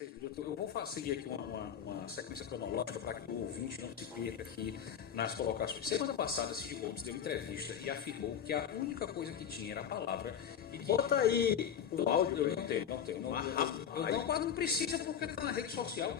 Eu vou seguir aqui uma sequência cronológica para que o ouvinte não se perca aqui nas colocações. Semana passada, Cid Gomes deu entrevista e afirmou que a única coisa que tinha era a palavra. E que... Bota aí o áudio. Eu não tenho. Não precisa, porque está na rede social.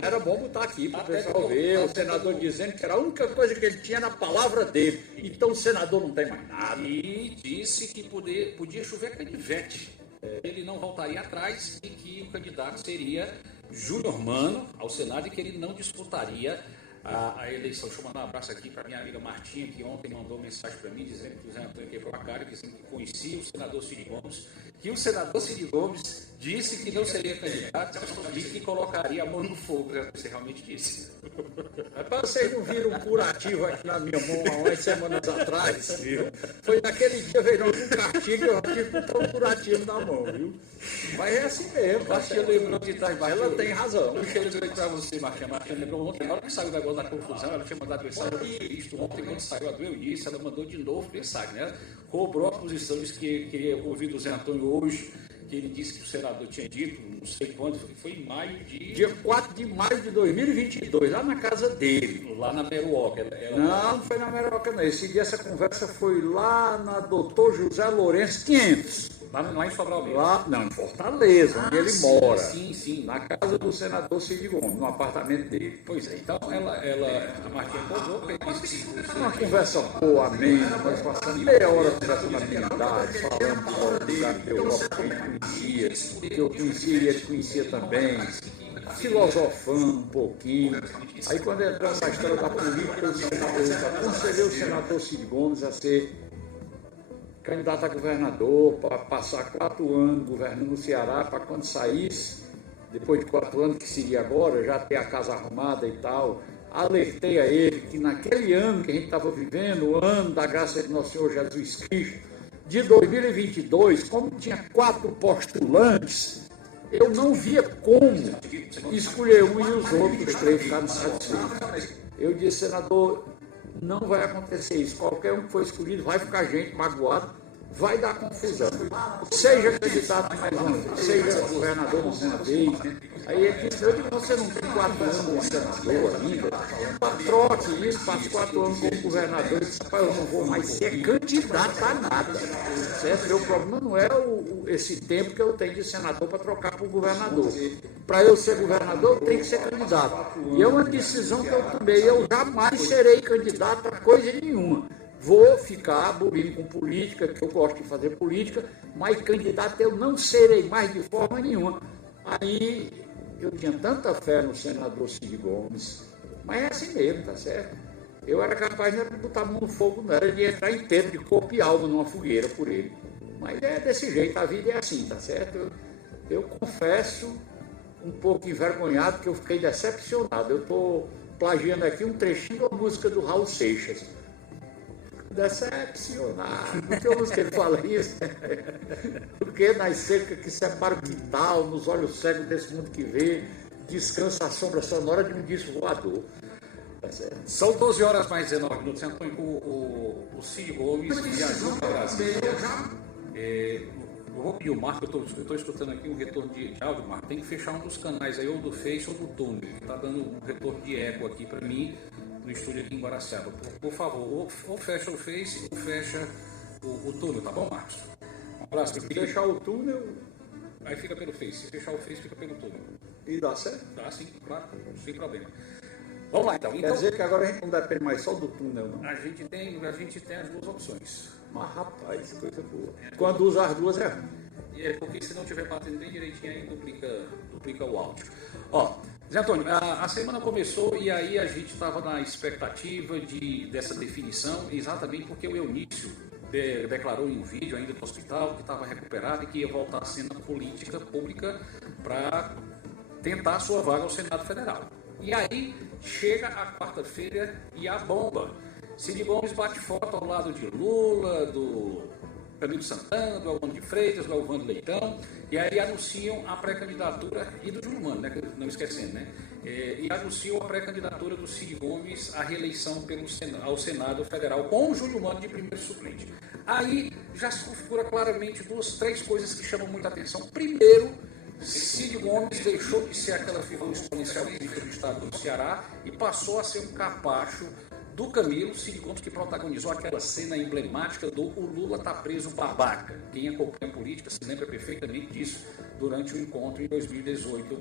Era bom botar aqui para o pessoal ver. O senador dizendo que era a única coisa que ele tinha na palavra dele. Então o senador não tem mais nada. E disse que podia chover canivete. Ele não voltaria atrás e que o candidato seria Júnior Mano ao Senado e que ele não disputaria a eleição. Deixa eu mandar um abraço aqui para minha amiga Martinha, que ontem mandou mensagem para mim dizendo que o Zé Antônio quebrou a cara, dizendo que conhecia o senador Cid Gomes, que o senador Cid Gomes disse que não seria candidato e que colocaria a mão no fogo. Você realmente disse. Vocês não viram um curativo aqui na minha mão há umas semanas atrás, viu? Foi naquele dia, veio um castigo, eu tive que botar um curativo na mão, viu? Mas é assim mesmo. Martinha lembrou de trás. Ela tem razão. Eu lembrei para você, Martinha. Martinha lembrou ontem, na hora que saiu o negócio da confusão, ela tinha mandado mensagem isto. Ontem, quando saiu a do Eunice, ela mandou de novo mensagem, né? Cobrou a posição, disse que queria ouvir do Zé Antônio hoje, que ele disse que o senador tinha dito, não sei quando, foi em maio de... Dia 4 de maio de 2022, lá na casa dele. Lá na Meruoca. Não foi na Meruoca, não. Esse dia, essa conversa foi lá na Doutor José Lourenço 500. Lá em Sobral mesmo? Lá, não, em Fortaleza, onde ele mora. Sim. Na casa do senador Cid Gomes, no apartamento dele. Pois é, então a Martinha cobrou, ele disse que... Uma conversa boa, amena, nós passamos meia hora conversando na minha idade, falando do lugar da Europa que ele conhecia, que eu conhecia e ele conhecia também, filosofando um pouquinho. Aí quando entramos na história da política, eu aconselhei o senador Cid Gomes a ser candidato a governador, para passar 4 anos governando o Ceará, para quando saísse, depois de 4 anos, que seria agora, já ter a casa arrumada e tal. Alertei a ele que naquele ano que a gente estava vivendo, o ano da graça de Nosso Senhor Jesus Cristo, de 2022, como tinha 4 postulantes, eu não via como escolher um e os outros 3 ficarem satisfeitos. Eu disse, senador, não vai acontecer isso. Qualquer um que for escolhido vai ficar gente magoada, vai dar confusão. Seja candidato mais uma vez, seja governador mais uma vez. Aí ele disse, eu digo, você não tem 4 anos como senador ainda? Troque isso, passe 4 anos como governador. Eu disse, rapaz, eu não vou mais ser candidato a nada. Certo? Meu problema não é esse tempo que eu tenho de senador para trocar por governador. Para eu ser governador, eu tenho que ser candidato. E é uma decisão que eu tomei. Eu jamais serei candidato a coisa nenhuma. Vou ficar bobinho com política, que eu gosto de fazer política, mas candidato eu não serei mais de forma nenhuma. Aí eu tinha tanta fé no senador Cid Gomes, mas é assim mesmo, tá certo? Eu era capaz de botar a mão no fogo, não era de entrar inteiro, de corpo e alma numa fogueira por ele. Mas é desse jeito, a vida é assim, tá certo? Eu confesso, um pouco envergonhado, que eu fiquei decepcionado. Eu estou plagiando aqui um trechinho da música do Raul Seixas. Decepcionado. Por que a música ele fala isso? Porque nas secas que separa o quintal, nos olhos cegos desse mundo que vê, descansa a sombra sonora de um disco voador. São 12 horas mais 19 minutos. Antônio, o Cid Gomes viajou para Brasília. Eu vou pedir o Marco, eu estou escutando aqui um retorno de áudio, Marco. Tem que fechar um dos canais aí, ou do Face ou do túnel, que está dando um retorno de eco aqui para mim, no estúdio aqui em Guaraciaba. Por favor, ou fecha o Face ou fecha o túnel, tá bom, Marcos? Um abraço. Se fechar o túnel... Aí fica pelo Face. Se fechar o Face, fica pelo túnel. E dá certo? Dá sim, claro, sem problema. Vamos lá, então. Quer dizer que agora a gente não depende mais só do túnel, não? A gente tem as 2 opções. Mas, rapaz, coisa boa. Quando usa as 2 é ruim. É porque se não estiver batendo bem direitinho, aí duplica o áudio. Ó, Zé Antônio, a semana começou e aí a gente estava na expectativa dessa definição, exatamente porque o Eunício declarou em um vídeo ainda do hospital que estava recuperado e que ia voltar à cena política pública para tentar a sua vaga ao Senado Federal. E aí chega a quarta-feira e a bomba. Cid Gomes bate foto ao lado de Lula, do Camilo Santana, do Albano de Freitas, do Elvando Leitão, e aí anunciam a pré-candidatura, e do Júlio Mano, né, não esquecendo, né? E anunciam a pré-candidatura do Cid Gomes à reeleição ao Senado Federal, com o Júlio Mano de primeiro suplente. Aí já se configura claramente 2, 3 coisas que chamam muita atenção. Primeiro, Cid Gomes deixou de ser aquela figura exponencial política do estado do Ceará e passou a ser um capacho do Camilo. Cid Gomes, que protagonizou aquela cena emblemática do "o Lula tá preso babaca". Quem acompanha a política se lembra perfeitamente disso durante o encontro em 2018,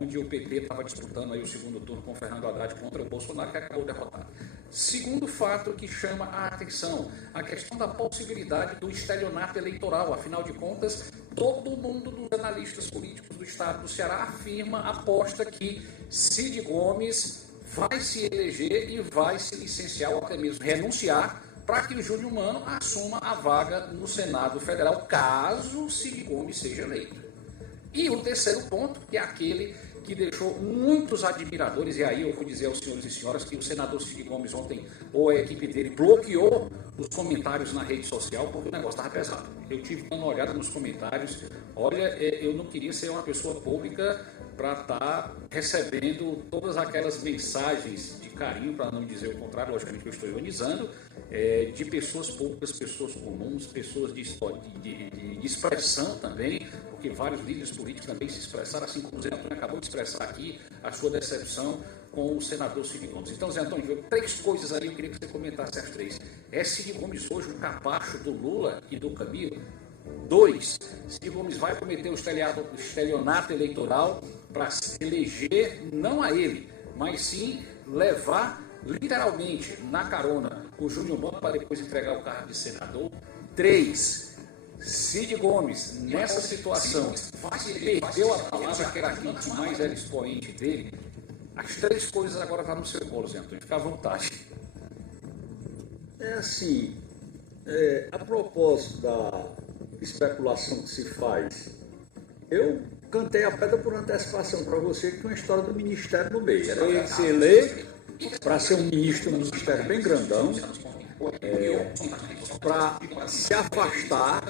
onde o PT estava disputando aí o segundo turno com Fernando Haddad contra o Bolsonaro, que acabou derrotado. Segundo fato que chama a atenção, a questão da possibilidade do estelionato eleitoral. Afinal de contas, todo mundo dos analistas políticos do estado do Ceará aposta que Cid Gomes vai se eleger e vai se licenciar ou até mesmo renunciar para que o Júnior Mano assuma a vaga no Senado Federal, caso Cid Gomes seja eleito. E o terceiro ponto, que é aquele que deixou muitos admiradores, e aí eu vou dizer aos senhores e senhoras que o senador Cid Gomes ontem, ou a equipe dele, bloqueou os comentários na rede social, porque o negócio estava pesado. Eu tive uma olhada nos comentários, olha, eu não queria ser uma pessoa pública para estar recebendo todas aquelas mensagens de carinho, para não dizer o contrário, logicamente que eu estou ironizando, de pessoas públicas, pessoas comuns, pessoas de expressão também, porque vários líderes políticos também se expressaram, assim como o Zé Antônio acabou de expressar aqui a sua decepção com o senador Cid Gomes. Então, Zé Antônio, 3 coisas aí, eu queria que você comentasse as 3. É Cid Gomes hoje um capacho do Lula e do Camilo? 2, Cid Gomes vai cometer o estelionato eleitoral para se eleger, não a ele, mas sim levar literalmente na carona o Júnior Mano para depois entregar o cargo de senador. 3, Cid Gomes, nessa situação, perdeu a palavra que era aquilo que mais era expoente dele. As 3 coisas agora estão no seu colo, Zé Antônio, fica à vontade. É assim, a propósito da especulação que se faz, eu cantei a pedra por antecipação para você, que tem uma história do ministério no meio. Era ele ser eleito para ser um ministério bem grandão, para se afastar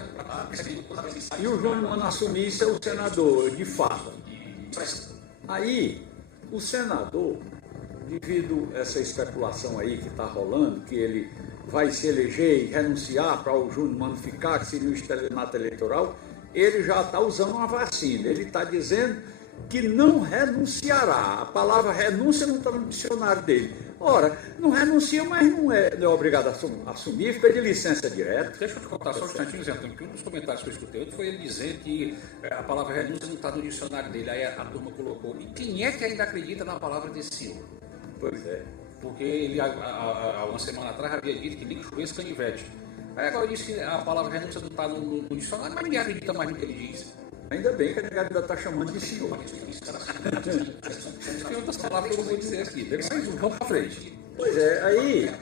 e o Júnior Mano assumir ser o senador, de fato. Aí, o senador, devido a essa especulação aí que está rolando, que ele vai se eleger e renunciar para o Júnior Mano ficar, que seria o estelionato eleitoral, ele já está usando uma vacina. Ele está dizendo que não renunciará. A palavra renúncia não está no dicionário dele. Ora, não renuncia, mas não é obrigado a assumir, fica de licença direta. Deixa eu te contar só um instantinho, Zé Antônio, que um dos comentários que eu escutei foi ele dizer que a palavra renúncia não está no dicionário dele. Aí a turma colocou. E quem é que ainda acredita na palavra desse senhor? Pois é. Porque ele, há uma semana atrás, havia dito que nem chovesse canivete. Aí agora diz que a palavra renúncia não está no dicionário, mas ninguém acredita mais no que ele diz. Ainda bem que a negada ainda está chamando de senhor. Tem outras palavras que eu vou dizer aqui. Mas vamos para frente. Pois é, aí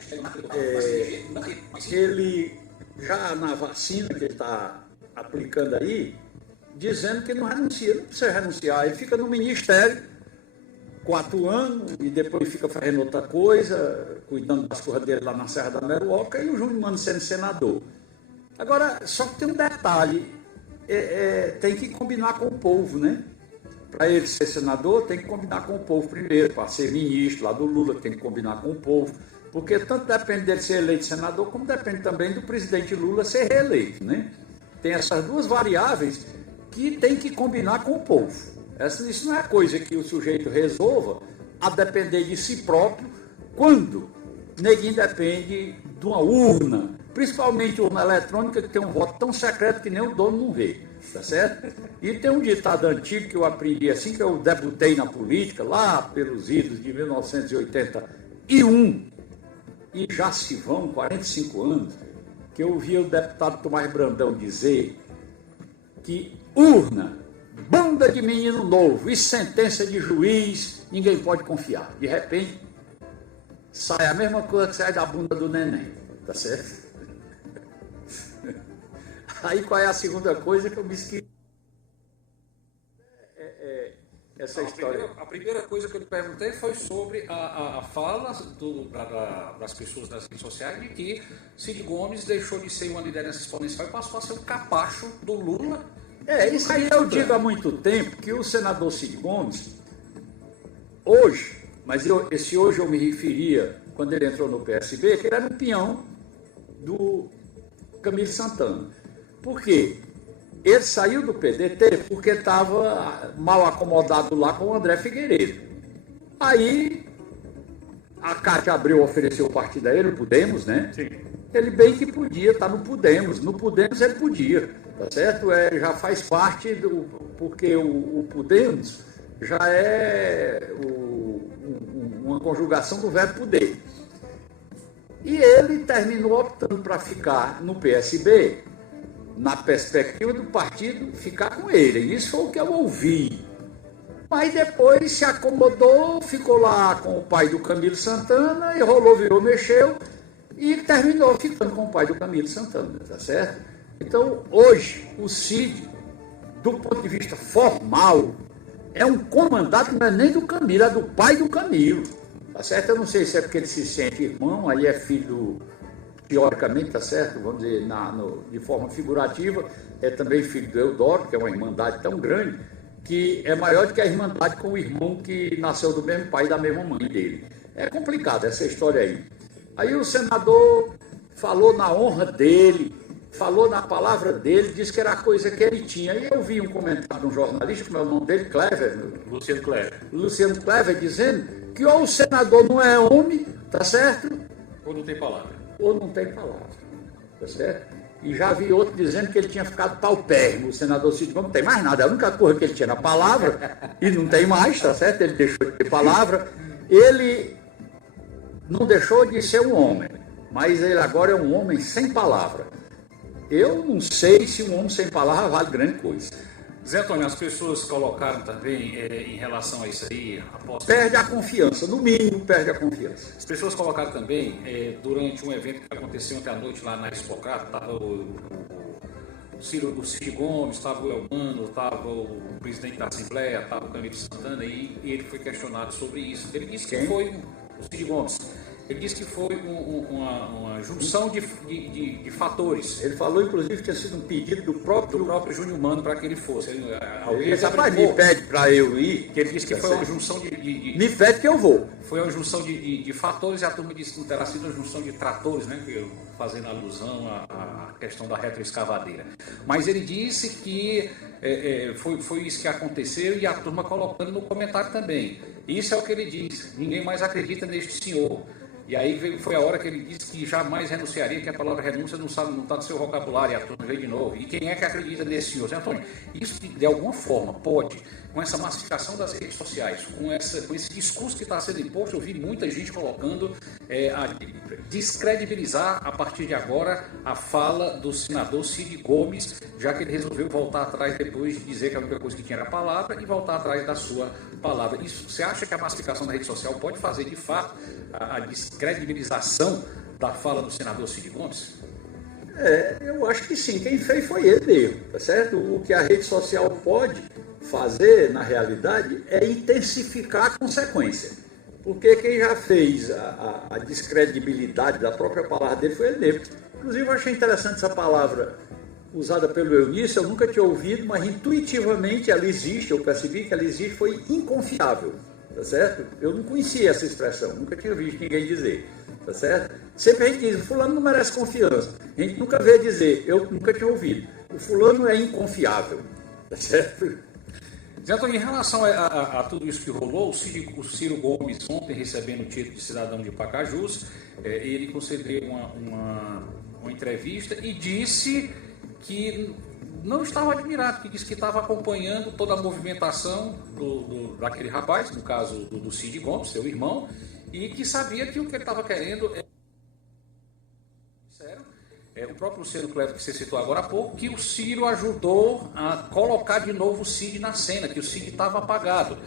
ele já na vacina que ele está aplicando aí, dizendo que não renuncia, não precisa renunciar, ele fica no ministério 4 anos e depois fica fazendo outra coisa, cuidando das coisas dele lá na Serra da Meruoca, e o Júnior Mano sendo senador. Agora, só que tem um detalhe, tem que combinar com o povo, né? Para ele ser senador, tem que combinar com o povo primeiro, para ser ministro lá do Lula, tem que combinar com o povo, porque tanto depende dele ser eleito senador, como depende também do presidente Lula ser reeleito, né? Tem essas 2 variáveis que tem que combinar com o povo. Isso não é coisa que o sujeito resolva a depender de si próprio, quando neguinho depende de uma urna, principalmente urna eletrônica, que tem um voto tão secreto que nem o dono não vê, tá certo? E tem um ditado antigo que eu aprendi assim que eu debutei na política, lá pelos idos de 1981, e já se vão 45 anos, que eu ouvi o deputado Tomás Brandão dizer que urna, banda de menino novo e sentença de juiz, ninguém pode confiar. De repente, sai a mesma coisa que sai da bunda do neném, tá certo? Aí qual é a segunda coisa que eu me esqueci? Essa história. A primeira coisa que eu lhe perguntei foi sobre a fala das pessoas das redes sociais de que Cid Gomes deixou de ser uma liderança exponencial e passou a ser um capacho do Lula. Isso aí eu digo há muito tempo, que o senador Cid Gomes, hoje, mas esse hoje eu me referia, quando ele entrou no PSB, que ele era um peão do Camilo Santana. Por quê? ele saiu do PDT porque estava mal acomodado lá com o André Figueiredo. Aí a Cátia Abreu ofereceu o partido a ele, o Podemos, né? Sim. Ele bem que podia estar no Podemos. No Podemos ele podia, tá certo? Já faz parte porque o Podemos já é uma conjugação do verbo poder. E ele terminou optando para ficar no PSB, na perspectiva do partido ficar com ele. Isso foi o que eu ouvi. Mas depois se acomodou, ficou lá com o pai do Camilo Santana, e rolou, virou, mexeu, e terminou ficando com o pai do Camilo Santana, tá certo? Então, hoje, o Cid, do ponto de vista formal, é um comandante, não é nem do Camilo, é do pai do Camilo, tá certo? Eu não sei se é porque ele se sente irmão, aí é filho, teoricamente, tá certo? Vamos dizer, de forma figurativa, é também filho do Eudoro, que é uma irmandade tão grande, que é maior do que a irmandade com o irmão que nasceu do mesmo pai e da mesma mãe dele. É complicado essa história aí. Aí o senador falou na honra dele, falou na palavra dele, disse que era a coisa que ele tinha. E eu vi um comentário de um jornalista, como é o nome dele, Clever. Luciano Clever, dizendo que ou o senador não é homem, tá certo? Ou não tem palavra. Ou não tem palavra, tá certo? E já vi outro dizendo que ele tinha ficado paupérrimo. O senador Cid Gomes não tem mais nada. A única coisa que ele tinha era palavra, e não tem mais, tá certo? Ele deixou de ter palavra. Ele não deixou de ser um homem, mas ele agora é um homem sem palavra. Eu não sei se um homem sem palavra vale grande coisa. Zé Antônio, as pessoas colocaram também em relação a isso aí... Perde a confiança, no mínimo perde a confiança. As pessoas colocaram também, durante um evento que aconteceu ontem à noite lá na Expocrat, estava o Cid Gomes, estava o Elmano, estava o presidente da Assembleia, estava o Camilo Santana, e ele foi questionado sobre isso. Ele disse que foi o Cid Gomes. Ele disse que foi uma junção de fatores. Ele falou, inclusive, que tinha sido um pedido do próprio Júnior Mano para que ele fosse. Ele me pede para eu ir. Que ele disse que foi uma junção Me pede que eu vou. Foi uma junção de fatores, e a turma disse que não terá sido uma junção de tratores, né? Fazendo alusão à questão da retroescavadeira. Mas ele disse que foi isso que aconteceu, e a turma colocando no comentário também. Isso é o que ele disse. Ninguém mais acredita neste senhor. E aí foi a hora que ele disse que jamais renunciaria, que a palavra renúncia não está no seu vocabulário, e a turma veio de novo. E quem é que acredita nesse senhor? Zé Antônio, isso de alguma forma pode, com essa massificação das redes sociais, com esse discurso que está sendo imposto, eu vi muita gente colocando a descredibilizar a partir de agora a fala do senador Cid Gomes, já que ele resolveu voltar atrás depois de dizer que a única coisa que tinha era a palavra, e voltar atrás da sua palavra. Isso, você acha que a massificação da rede social pode fazer de fato a descredibilização da fala do senador Cid Gomes? Eu acho que sim. Quem fez foi ele mesmo, tá certo? O que a rede social pode fazer, na realidade, é intensificar a consequência. Porque quem já fez a descredibilidade da própria palavra dele foi ele mesmo. Inclusive, eu achei interessante essa palavra usada pelo Eunício, eu nunca tinha ouvido, mas intuitivamente ela existe, eu percebi que ela existe, foi inconfiável, tá certo? Eu não conhecia essa expressão, nunca tinha visto ninguém dizer, tá certo? Sempre a gente diz, o fulano não merece confiança, a gente nunca vê dizer, eu nunca tinha ouvido, o fulano é inconfiável, tá certo? Zé Antônio, em relação a tudo isso que rolou, o Ciro Gomes, ontem recebendo o título de cidadão de Pacajus, ele concedeu uma entrevista e disse que não estava admirado, que disse que estava acompanhando toda a movimentação daquele rapaz, no caso do Cid Gomes, seu irmão, e que sabia que o que ele estava querendo o próprio Luciano Cleves, que você citou agora há pouco, que o Ciro ajudou a colocar de novo o Cid na cena, que o Cid estava apagado.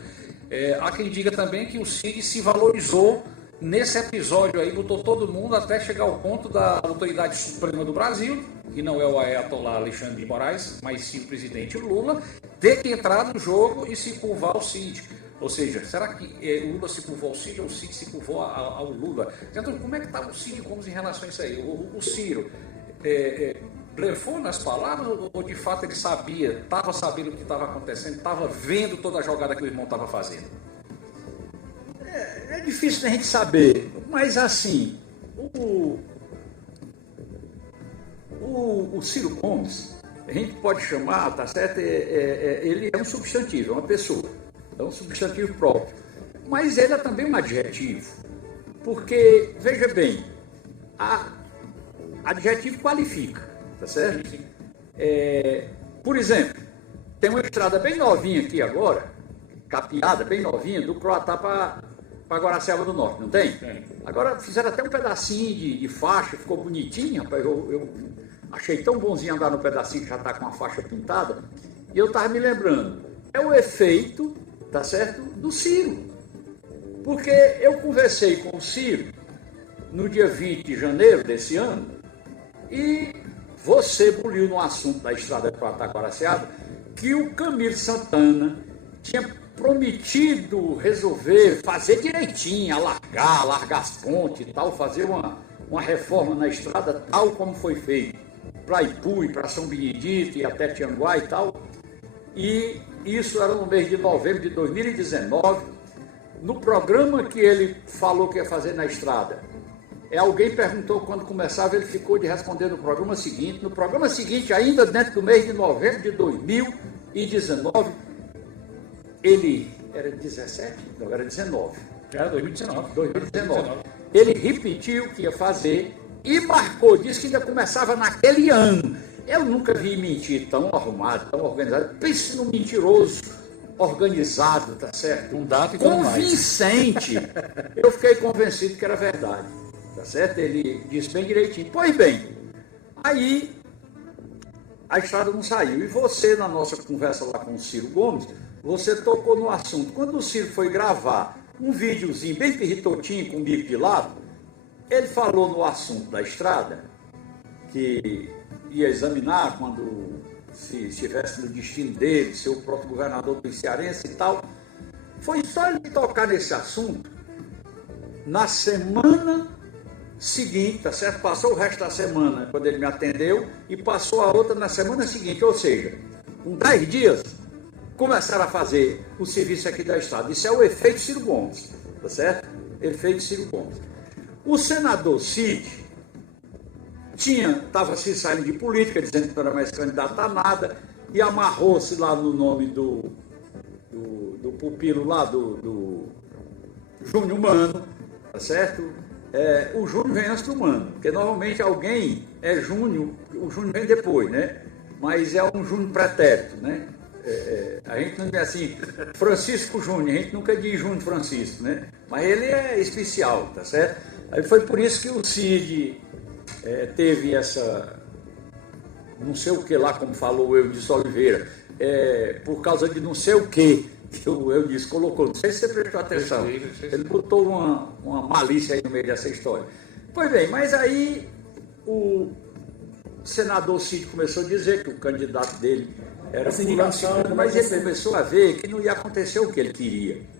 Há quem diga também que o Cid se valorizou nesse episódio aí, botou todo mundo até chegar ao ponto da autoridade suprema do Brasil, que não é o Ayatollah Alexandre de Moraes, mas sim o presidente Lula, ter que entrar no jogo e se curvar ao Cid. Ou seja, será que o Lula se curvou ao Cid ou o Cid se curvou ao Lula? Então, como é que estava o Cid Gomes em relação a isso aí? O Ciro blefou nas palavras ou de fato ele estava sabendo o que estava acontecendo, estava vendo toda a jogada que o irmão estava fazendo? É difícil a gente saber, mas assim, o Ciro Gomes, a gente pode chamar, tá certo? Ele é um substantivo, é uma pessoa, é um substantivo próprio. Mas ele é também um adjetivo, porque, veja bem, adjetivo qualifica, tá certo? Por exemplo, tem uma estrada bem novinha aqui agora, capeada, bem novinha, do Croatá para Guaraciaba do Norte, não tem? Tem. Agora fizeram até um pedacinho de faixa, ficou bonitinho, rapaz, eu achei tão bonzinho andar no pedacinho que já está com a faixa pintada, e eu estava me lembrando, é o efeito, tá certo, do Ciro. Porque eu conversei com o Ciro no dia 20 de janeiro desse ano, e você buliu no assunto da estrada de Croatá-Guaraciaba, que o Camilo Santana tinha prometido resolver, fazer direitinho, alargar as pontes e tal, fazer uma reforma na estrada tal como foi feito para Ipu, para São Benedito e até Tianguá e tal. E isso era no mês de novembro de 2019. No programa que ele falou que ia fazer na estrada, alguém perguntou quando começava, ele ficou de responder no programa seguinte. No programa seguinte, ainda dentro do mês de novembro de 2019, ele era 17? Não, era 19. Era 2019. 2019. Ele repetiu que ia fazer e marcou, disse que ainda começava naquele ano. Eu nunca vi mentir tão arrumado, tão organizado. Pense num mentiroso organizado, tá certo? Um dado e tudo mais. Convincente. Eu fiquei convencido que era verdade, tá certo? Ele disse bem direitinho. Pois bem, aí a estrada não saiu. E você, na nossa conversa lá com o Ciro Gomes, você tocou no assunto. Quando o Ciro foi gravar um videozinho bem pirritotinho com o bico de lado, ele falou no assunto da estrada, que ia examinar quando se estivesse no destino dele, ser o próprio governador do Cearense e tal. Foi só ele tocar nesse assunto na semana seguinte, tá certo? Passou o resto da semana quando ele me atendeu e passou a outra na semana seguinte, ou seja, com 10 dias, começaram a fazer o serviço aqui da estrada. Isso é o efeito Ciro Gomes, tá certo? Efeito Ciro Gomes. O senador Cid estava se saindo de política, dizendo que não era mais candidato a nada, e amarrou-se lá no nome do pupilo lá, do Júnior Mano, tá certo? O Júnior vem antes do Mano, porque normalmente alguém é Júnior, o Júnior vem depois, né? Mas é um Júnior pretérito, né? A gente não diz assim, Francisco Júnior, a gente nunca diz Júnior Francisco, né? Mas ele é especial, tá certo? Aí foi por isso que o Cid teve essa, não sei o que lá, como falou o Eudes Oliveira, por causa de não sei o que o Eudes colocou, não sei se você prestou atenção, ele botou uma malícia aí no meio dessa história. Pois bem, mas aí o senador Cid começou a dizer que o candidato dele era fulano, mas ele começou a ver que não ia acontecer o que ele queria.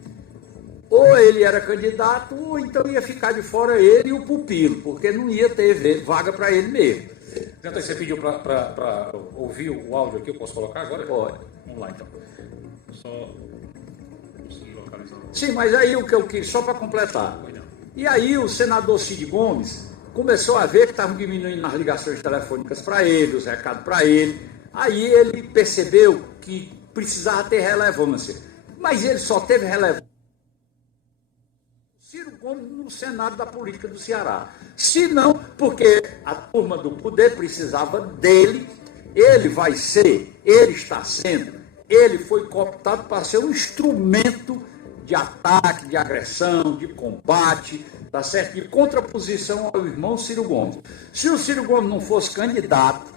Ou ele era candidato, ou então ia ficar de fora ele e o pupilo, porque não ia ter vaga para ele mesmo. Então, você pediu para ouvir o áudio aqui, eu posso colocar agora? Pode. Vamos lá, então. Só preciso localizar. Sim, mas aí o que eu quis, só para completar. E aí o senador Cid Gomes começou a ver que estavam diminuindo as ligações telefônicas para ele, os recados para ele. Aí ele percebeu que precisava ter relevância. Mas ele só teve relevância Ciro Gomes no Senado da política do Ceará. Se não, porque a turma do poder precisava dele, ele está sendo, ele foi cooptado para ser um instrumento de ataque, de agressão, de combate, tá certo? De contraposição ao irmão Ciro Gomes. Se o Ciro Gomes não fosse candidato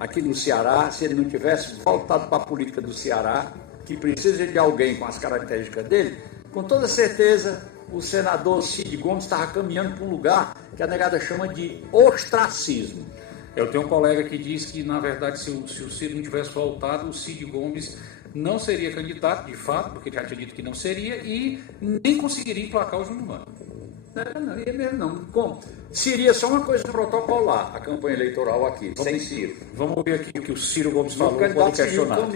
aqui no Ceará, se ele não tivesse voltado para a política do Ceará, que precisa de alguém com as características dele, com toda certeza o senador Cid Gomes estava caminhando para um lugar que a negada chama de ostracismo. Eu tenho um colega que diz que, na verdade, se o Ciro não tivesse voltado, o Cid Gomes não seria candidato, de fato, porque ele já tinha dito que não seria, e nem conseguiria emplacar o Júnior Mano. Não, ia mesmo não. Como? Seria só uma coisa protocolar, a campanha eleitoral aqui, sem Ciro. Vamos ver aqui o que o Ciro Gomes falou quando questionado.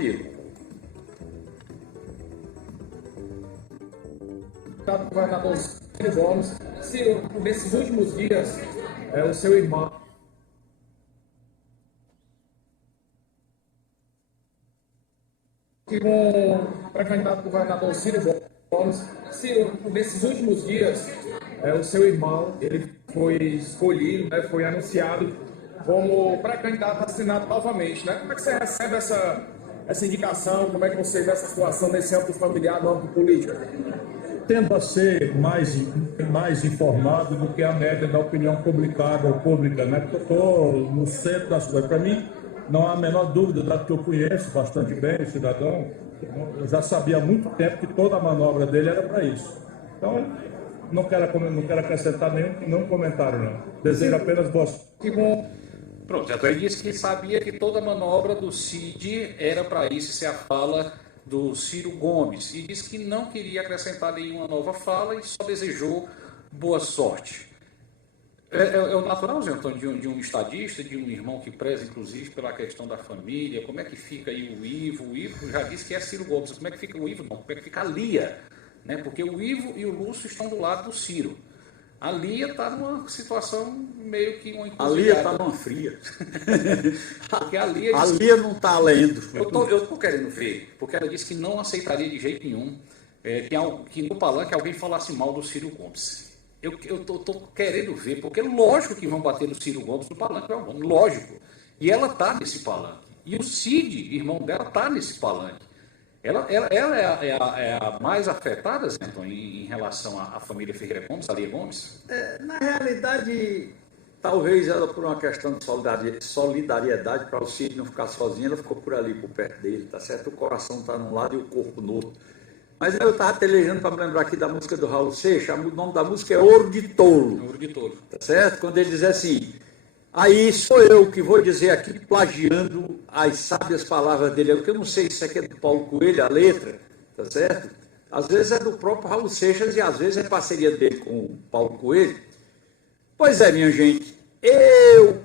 O governador Ciro Gomes, Ciro, nesses últimos dias, o seu irmão aqui com o pré-candidato governador Ciro Gomes. Ciro, nesses últimos dias, o seu irmão ele foi escolhido, né, foi anunciado como pré-candidato a Senado novamente. Né? Como é que você recebe essa indicação? Como é que você vê essa situação nesse âmbito familiar, no âmbito político? Tendo a ser mais informado do que a média da opinião publicada ou pública, né? Porque eu estou no centro das coisas. Para mim, não há a menor dúvida, dado que eu conheço bastante bem o cidadão, eu já sabia há muito tempo que toda a manobra dele era para isso. Então, não quero acrescentar nenhum comentário, não. Desejo apenas boa sorte. Pronto, então ele disse que sabia que toda a manobra do Cid era para isso, ser a fala do Ciro Gomes, e disse que não queria acrescentar nenhuma nova fala e só desejou boa sorte. É o natural, Zé Antônio, de um estadista, de um irmão que preza, inclusive, pela questão da família. Como é que fica aí o Ivo? O Ivo já disse que é Ciro Gomes. Como é que fica o Ivo? Não, como é que fica a Lia? Né? Porque o Ivo e o Lúcio estão do lado do Ciro. A Lia está numa situação meio que uma encruzilhada. A Lia está numa fria. Porque a Lia não está lendo. Eu estou querendo ver, porque ela disse que não aceitaria de jeito nenhum que no palanque alguém falasse mal do Ciro Gomes. Eu estou querendo ver, porque lógico que vão bater no Ciro Gomes no palanque, lógico. E ela está nesse palanque. E o Cid, irmão dela, está nesse palanque. Ela é a mais afetada, Zé Antônio, em relação à família Ferreira Gomes, a Lia Gomes? Na realidade, talvez ela, por uma questão de solidariedade para o Cid não ficar sozinho, ela ficou por ali, por perto dele, tá certo? O coração está num lado e o corpo no outro. Mas eu estava telejando para me lembrar aqui da música do Raul Seixas, o nome da música é Ouro de Tolo. Ouro de Tolo. Tá certo? Quando ele diz assim, aí sou eu que vou dizer aqui, plagiando as sábias palavras dele, porque eu não sei se isso aqui é do Paulo Coelho, a letra, tá certo? Às vezes é do próprio Raul Seixas e às vezes é parceria dele com o Paulo Coelho. Pois é, minha gente, eu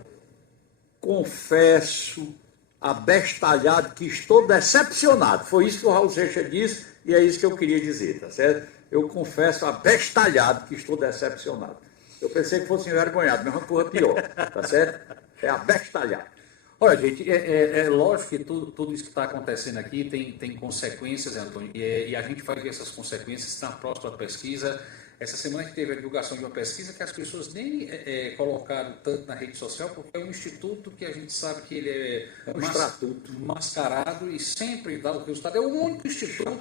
confesso, abestalhado, que estou decepcionado. Foi isso que o Raul Seixas disse e é isso que eu queria dizer, tá certo? Eu confesso, abestalhado, que estou decepcionado. Eu pensei que fosse envergonhado, mas uma coisa pior, tá certo? É abestalhado. Olha, gente, é lógico que tudo isso que está acontecendo aqui tem consequências, Antônio, e a gente vai ver essas consequências na próxima pesquisa. Essa semana que teve a divulgação de uma pesquisa que as pessoas nem colocaram tanto na rede social, porque é um instituto que a gente sabe que ele é mascarado e sempre dá o resultado. É o único instituto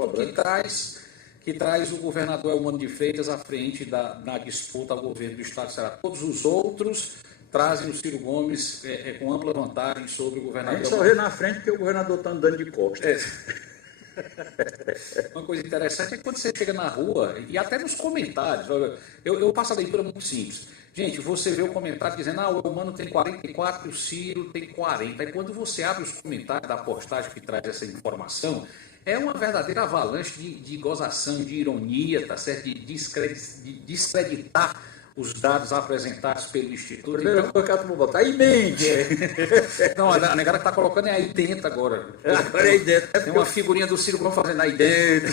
que traz o governador Elmano de Freitas à frente na disputa ao governo do Estado de Ceará. Todos os outros trazem o Ciro Gomes com ampla vantagem sobre o governador. A gente só vê na frente porque o governador está andando de costas. Uma coisa interessante é que quando você chega na rua, e até nos comentários, eu passo a leitura muito simples. Gente, você vê o comentário dizendo, o Elmano tem 44 e o Ciro tem 40. E quando você abre os comentários da postagem que traz essa informação, é uma verdadeira avalanche de gozação, de ironia, tá certo? De descreditar os dados apresentados pelo Instituto. Primeiro coisa que eu vou botar, em mente. Não, a negada que está colocando é aí dentro agora. Agora é aí dentro. Tem uma figurinha do Ciro Gomes fazendo aí dentro.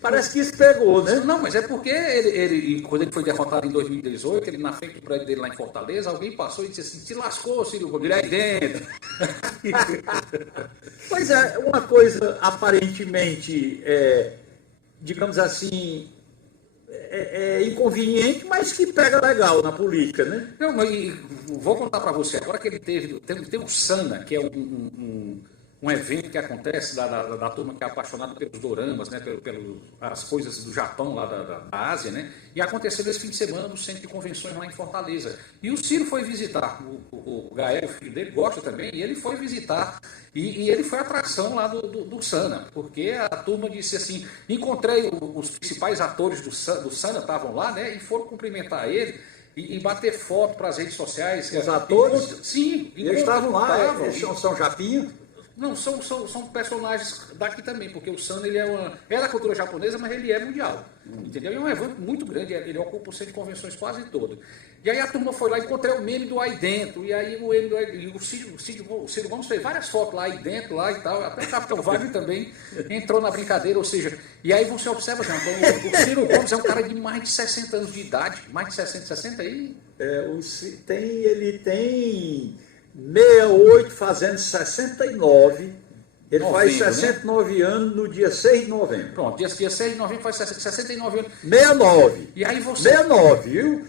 Parece que isso pegou, né? Não, mas é porque ele quando ele foi derrotado em 2018, ele na frente do prédio dele lá em Fortaleza, alguém passou e disse assim, se lascou, Ciro Gomes, aí dentro. Pois é, uma coisa aparentemente, digamos assim, inconveniente, mas que pega legal na política, né? Não, mas vou contar para você agora que ele tem o Sana, que é um evento que acontece da turma que é apaixonada pelos doramas, né, pelas coisas do Japão, lá da Ásia, né? E aconteceu esse fim de semana no centro de convenções lá em Fortaleza. E o Ciro foi visitar, o Gael, o filho dele, gosta também, e ele foi visitar. E ele foi atração lá do Sana, porque a turma disse assim, encontrei os principais atores do Sana, estavam lá, né? E foram cumprimentar ele. E bater foto para as redes sociais. Os atores? Sim. Eles estavam lá, eles são japinhos? Não, são personagens daqui também, porque o Sana ele é da cultura japonesa, mas ele é mundial. Entendeu? É um evento muito grande, ele ocupa o centro de convenções quase todo. E aí a turma foi lá e encontrei o meme do aí dentro. E aí o Ciro Gomes fez várias fotos lá aí dentro, lá e tal. Até o Capitão Wagner também entrou na brincadeira, ou seja, e aí você observa, então, o Ciro Gomes é um cara de mais de 60 anos de idade, mais de 60 aí. Ele tem 68 fazendo 69, Ele faz Novembro, 69 anos no dia 6 de novembro. Pronto, dia 6 de novembro faz 69 anos. 69. E aí você... 69, viu?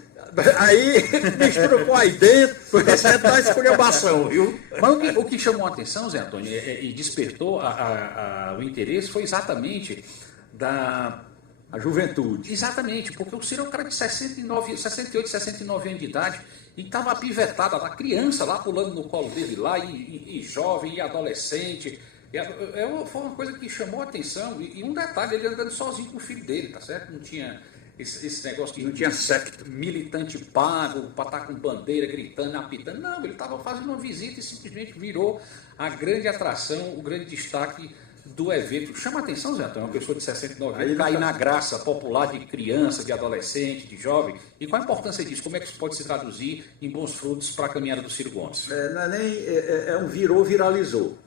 Aí mistura com aí dentro, você dá esculhambação, viu? Mas o que chamou a atenção, Zé Antônio, e despertou o interesse foi exatamente a juventude. Exatamente, porque o Ciro é um cara de 68, 69 anos de idade e estava apivetado, a criança lá pulando no colo dele lá, e jovem, e adolescente. Foi uma coisa que chamou a atenção. E um detalhe, ele andando sozinho com o filho dele, tá certo? Não tinha esse negócio de... Não tinha secto. Militante pago, para estar com bandeira, gritando, apitando. Não, ele estava fazendo uma visita e simplesmente virou a grande atração, o grande destaque do evento. Chama a atenção, Zé Antônio, uma pessoa de 69 anos cair na graça popular de criança, de adolescente, de jovem. E qual a importância disso? Como é que isso pode se traduzir em bons frutos para a caminhada do Ciro Gomes? Não é nem... um viralizou.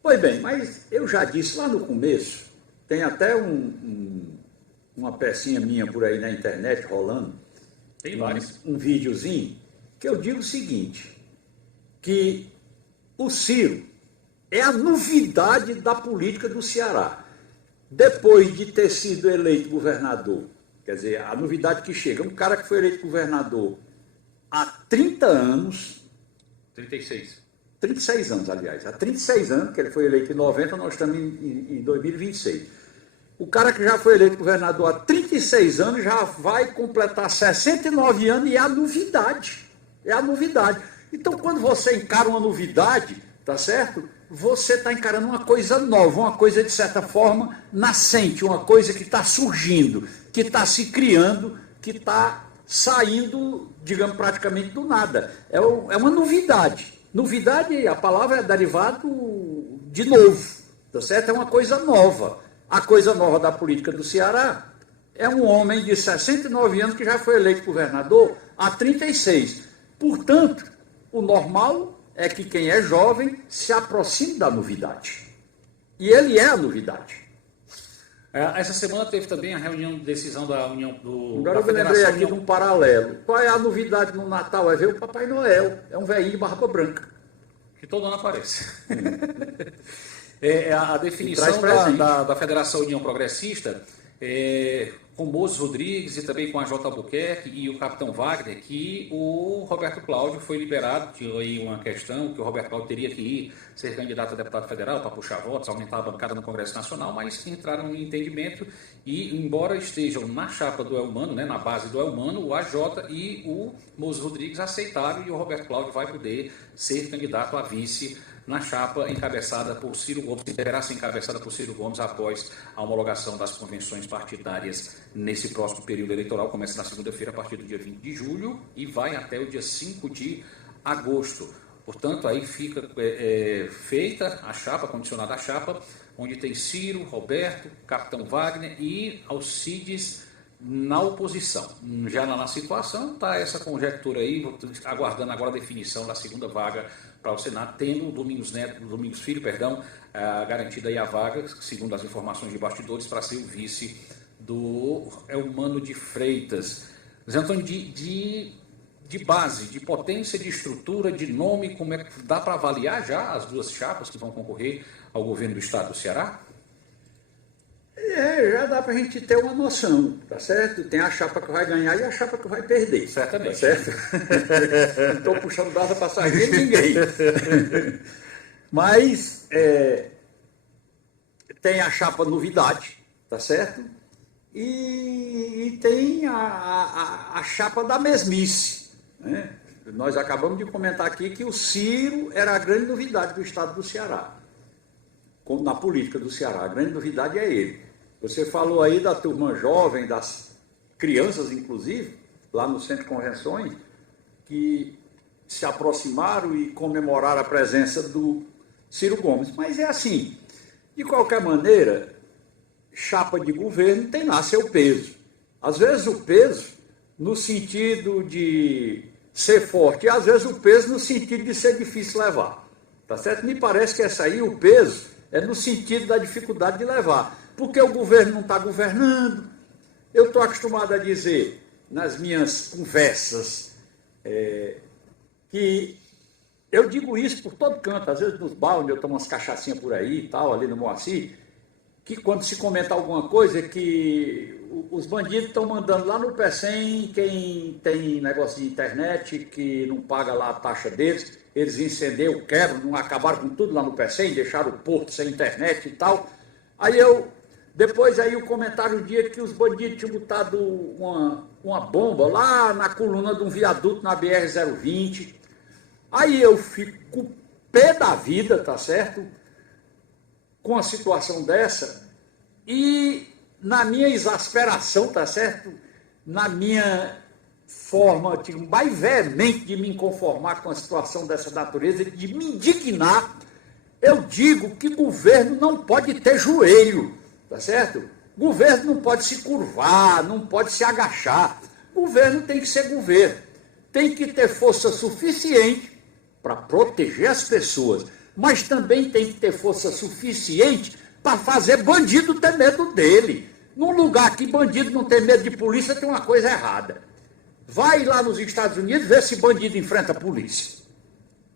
Pois bem, mas eu já disse lá no começo, tem até uma pecinha minha por aí na internet rolando, Tem vários. um videozinho, que eu digo o seguinte, que o Ciro é a novidade da política do Ceará. Depois de ter sido eleito governador, quer dizer, a novidade que chega, um cara que foi eleito governador há 30 anos... 36 anos, aliás. Há 36 anos, que ele foi eleito em 90, nós estamos em 2026. O cara que já foi eleito governador há 36 anos já vai completar 69 anos e é a novidade. É a novidade. Então, quando você encara uma novidade, tá certo? Você está encarando uma coisa nova, uma coisa, de certa forma, nascente, uma coisa que está surgindo, que está se criando, que está saindo, digamos, praticamente do nada. É uma novidade. Novidade, a palavra é derivado de novo, tá certo? É uma coisa nova. A coisa nova da política do Ceará é um homem de 69 anos que já foi eleito governador há 36. Portanto, o normal é que quem é jovem se aproxime da novidade. E ele é a novidade. Essa semana teve também a reunião de decisão da União do... Agora eu me lembrei aqui de um paralelo. Qual é a novidade no Natal? É ver o Papai Noel. É um velhinho de barba branca. Que todo ano aparece. A definição da Federação União Progressista, com Moses Rodrigues e também com a J. Albuquerque e o capitão Wagner, que o Roberto Cláudio foi liberado. Tinha aí uma questão que o Roberto Cláudio teria que ir ser candidato a deputado federal para puxar votos, aumentar a bancada no Congresso Nacional, mas entraram em entendimento e, embora estejam na chapa do Elmano, né, na base do Elmano, o AJ e o Moses Rodrigues aceitaram e o Roberto Cláudio vai poder ser candidato a vice na chapa encabeçada por Ciro Gomes, que deverá ser encabeçada por Ciro Gomes após a homologação das convenções partidárias nesse próximo período eleitoral. Começa na segunda-feira, a partir do dia 20 de julho, e vai até o dia 5 de agosto. Portanto, aí fica feita a chapa, condicionada a chapa, onde tem Ciro, Roberto, capitão Wagner e Alcides na oposição. Já na situação, está essa conjectura aí, aguardando agora a definição da segunda vaga para o Senado, tendo o Domingos Filho, garantida aí a vaga, segundo as informações de bastidores, para ser o vice do Elmano de Freitas. Zé Antônio, de base, de potência, de estrutura, de nome, como é que dá para avaliar já as duas chapas que vão concorrer ao governo do estado do Ceará? Já dá para a gente ter uma noção, tá certo? Tem a chapa que vai ganhar e a chapa que vai perder. Certamente. Tá certo? Não estou puxando brasa para sair de ninguém. Mas tem a chapa novidade, tá certo? E tem a chapa da mesmice, né? Nós acabamos de comentar aqui que o Ciro era a grande novidade do estado do Ceará. Na política do Ceará, a grande novidade é ele. Você falou aí da turma jovem, das crianças, inclusive, lá no Centro de Convenções, que se aproximaram e comemoraram a presença do Ciro Gomes. Mas é assim, de qualquer maneira, chapa de governo tem lá seu peso. Às vezes o peso no sentido de ser forte, e às vezes o peso no sentido de ser difícil levar. Tá certo? Me parece que essa aí, o peso, é no sentido da dificuldade de levar. Porque o governo não está governando. Eu estou acostumado a dizer, nas minhas conversas, que Eu digo isso por todo canto, às vezes nos bares, onde eu tomo umas cachaçinhas por aí e tal, ali no Moacir, que quando se comenta alguma coisa, que os bandidos estão mandando lá no PECEM, quem tem negócio de internet, que não paga lá a taxa deles, eles incendiam, quebram, não acabaram com tudo lá no PECEM, deixaram o porto sem internet e tal. Depois aí o comentário um dia que os bandidos tinham botado uma bomba lá na coluna de um viaduto na BR-020. Aí eu fico pé da vida, tá certo? Com a situação dessa. E na minha exasperação, tá certo? Na minha forma mais veemente de me conformar com a situação dessa natureza, de me indignar, eu digo que governo não pode ter joelho, tá certo? Governo não pode se curvar, não pode se agachar. Governo tem que ser governo. Tem que ter força suficiente para proteger as pessoas, mas também tem que ter força suficiente para fazer bandido ter medo dele. Num lugar que bandido não tem medo de polícia, tem uma coisa errada. Vai lá nos Estados Unidos ver se bandido enfrenta a polícia.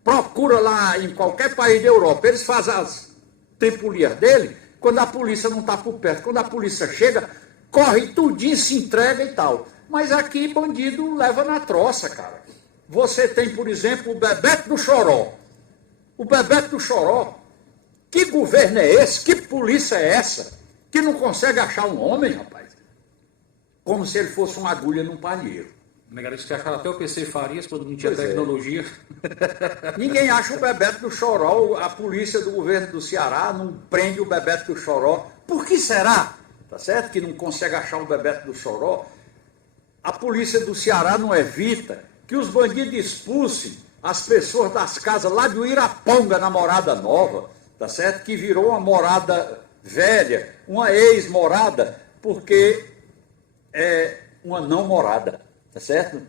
Procura lá em qualquer país da Europa, eles fazem as tripulias dele, quando a polícia não está por perto. Quando a polícia chega, corre tudinho, se entrega e tal. Mas aqui bandido leva na troça, cara. Você tem, por exemplo, o Bebeto do Choró. O Bebeto do Choró. Que governo é esse? Que polícia é essa? Que não consegue achar um homem, rapaz? Como se ele fosse uma agulha num palheiro. Negaram que acharam até o PC Farias, quando não tinha tecnologia. Ninguém acha o Bebeto do Choró. A polícia do governo do Ceará não prende o Bebeto do Choró. Por que será? Tá certo? Que não consegue achar o Bebeto do Choró. A polícia do Ceará não evita que os bandidos expulsem as pessoas das casas lá de Uiraponga, na Morada Nova, tá certo? Que virou uma morada velha, uma ex-morada, porque é uma não morada, tá certo?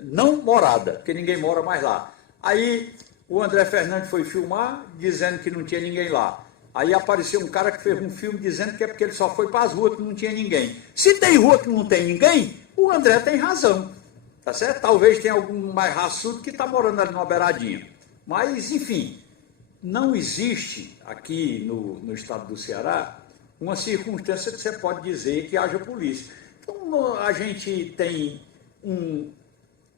Não morada, porque ninguém mora mais lá. Aí o André Fernandes foi filmar, dizendo que não tinha ninguém lá. Aí apareceu um cara que fez um filme dizendo que é porque ele só foi para as ruas que não tinha ninguém. Se tem rua que não tem ninguém, o André tem razão. Tá certo? Talvez tenha algum mais raçudo que está morando ali numa beiradinha. Mas, enfim, não existe aqui no estado do Ceará uma circunstância que você pode dizer que haja polícia. Então, a gente tem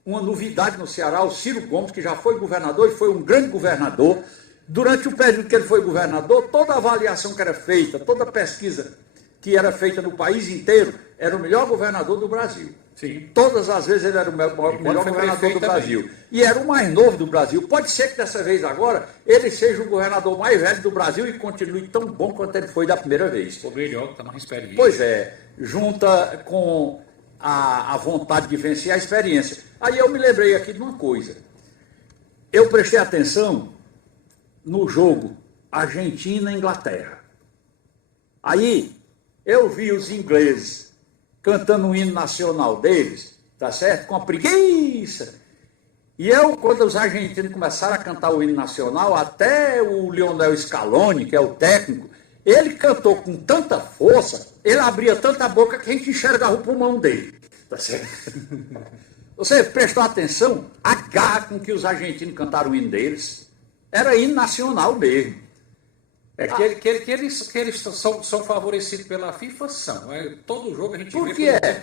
uma novidade no Ceará, o Ciro Gomes, que já foi governador e foi um grande governador. Durante o período que ele foi governador, toda a avaliação que era feita, toda a pesquisa que era feita no país inteiro, era o melhor governador do Brasil. Sim. Todas as vezes ele era o melhor governador do Brasil. Também. E era o mais novo do Brasil. Pode ser que dessa vez agora ele seja o governador mais velho do Brasil e continue tão bou quanto ele foi da primeira vez. O melhor, está mais experiente. Pois é, junta com a vontade de vencer a experiência. Aí eu me lembrei aqui de uma coisa. Eu prestei atenção no jogo Argentina-Inglaterra. Aí eu vi os ingleses cantando o hino nacional deles, tá certo? Com a preguiça. E eu, quando os argentinos começaram a cantar o hino nacional, até o Lionel Scaloni, que é o técnico, ele cantou com tanta força, ele abria tanta boca que a gente enxergava o pulmão dele, tá certo? Você prestou atenção? A garra com que os argentinos cantaram o hino deles era hino nacional mesmo. É que eles são favorecidos pela FIFA, são. Todo jogo a gente Por vê... Por que é?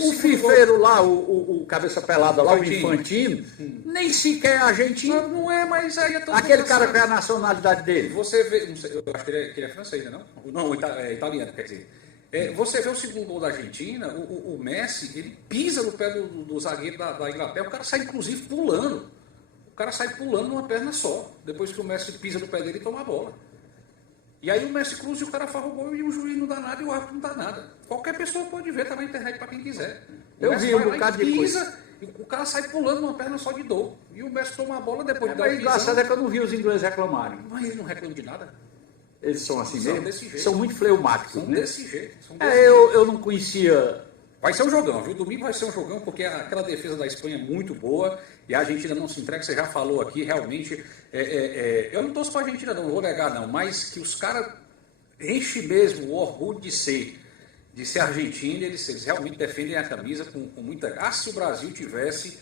O fifeiro lá, o cabeça pelada lá, o Infantino, nem sequer é argentino. Não é, mas aí é todo aquele cara que é a nacionalidade dele. Você vê, não sei, eu acho que ele é francês, não? Não, italiano, quer dizer. Você vê o segundo gol da Argentina, o Messi, ele pisa no pé do zagueiro da Inglaterra, o cara sai inclusive pulando. O cara sai pulando numa perna só, depois que o Messi pisa no pé dele e toma a bola. E aí o Messi cruza e o cara faz o gol e o juiz não dá nada e o árbitro não dá nada. Qualquer pessoa pode ver, tá na internet para quem quiser. Eu vi um bocado de coisa. O cara sai pulando numa perna só de dor. E o Messi toma a bola depois de dar o pisão. Mas engraçado é que eu não vi os ingleses reclamarem. Mas eles não reclamam de nada. Eles são assim mesmo? Desse jeito. São muito fleumáticos, são né? Desse jeito. Eu não conhecia... Vai ser um jogão, viu? Domingo vai ser um jogão, porque aquela defesa da Espanha é muito boa e a Argentina não se entrega, você já falou aqui, realmente. Eu não torço para a Argentina, não vou negar, não, mas que os caras enchem mesmo o orgulho de ser argentino, eles realmente defendem a camisa com muita. Se o Brasil tivesse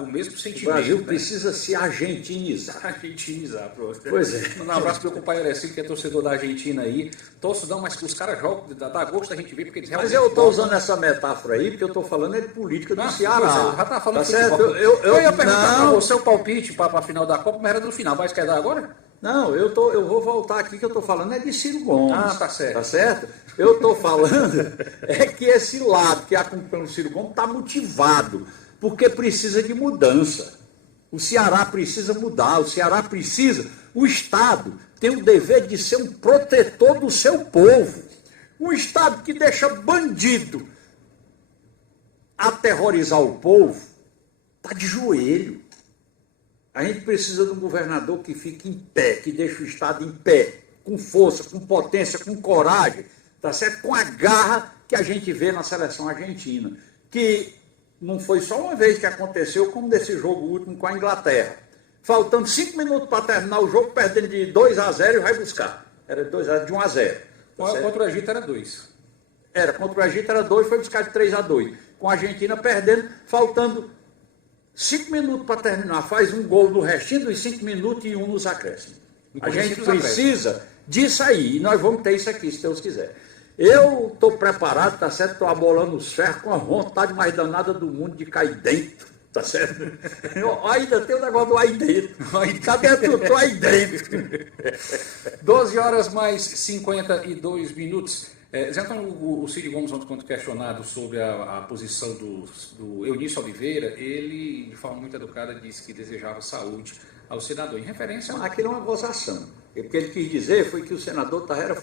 o mesmo sentimento. O Brasil precisa se argentinizar. Argentinizar, pronto. Pois é. Um abraço para o meu companheiro Erecino, que é torcedor da Argentina aí. Torço não, mas os caras jogam, dá gosto da gente ver, porque eles realmente... Mas eu estou usando essa metáfora aí, porque eu estou falando de política do Ceará. Pois é, já estava falando tá certo? Eu ia perguntar para você o palpite para a final da Copa, mas era do final. Mas quer dar agora? Não, eu vou voltar aqui, que eu estou falando é de Ciro Gomes. Tá certo. Tá certo? Eu estou falando é que esse lado que acompanha o Ciro Gomes está motivado, porque precisa de mudança. O Ceará precisa mudar, o Estado tem o dever de ser um protetor do seu povo. Um Estado que deixa bandido aterrorizar o povo, está de joelho. A gente precisa de um governador que fique em pé, que deixe o Estado em pé, com força, com potência, com coragem, tá certo? Com a garra que a gente vê na seleção argentina, que não foi só uma vez que aconteceu, como nesse jogo último com a Inglaterra. Faltando 5 minutos para terminar o jogo, perdendo de 2-0 e vai buscar. Era 2-0, de 1-0. Tá contra o Egito era 2. Contra o Egito era 2, foi buscar de 3-2. Com a Argentina perdendo, faltando 5 minutos para terminar, faz um gol no restinho dos 5 minutos e 1 nos acréscimos. A gente precisa disso aí, e nós vamos ter isso aqui, se Deus quiser. Eu estou preparado, tá certo? Estou abolando os ferros com a vontade mais danada do mundo de cair dentro, tá certo? Eu ainda tem o negócio do aí dentro. Cadê tu? Tô aí dentro. 12 horas mais 52 minutos. Zé Antônio, o Ciro Gomes, quando questionado sobre a posição do Eunício Oliveira, ele, de forma muito educada, disse que desejava saúde ao senador, em referência a... Aquilo é uma gozação. O que ele quis dizer foi que o senador era...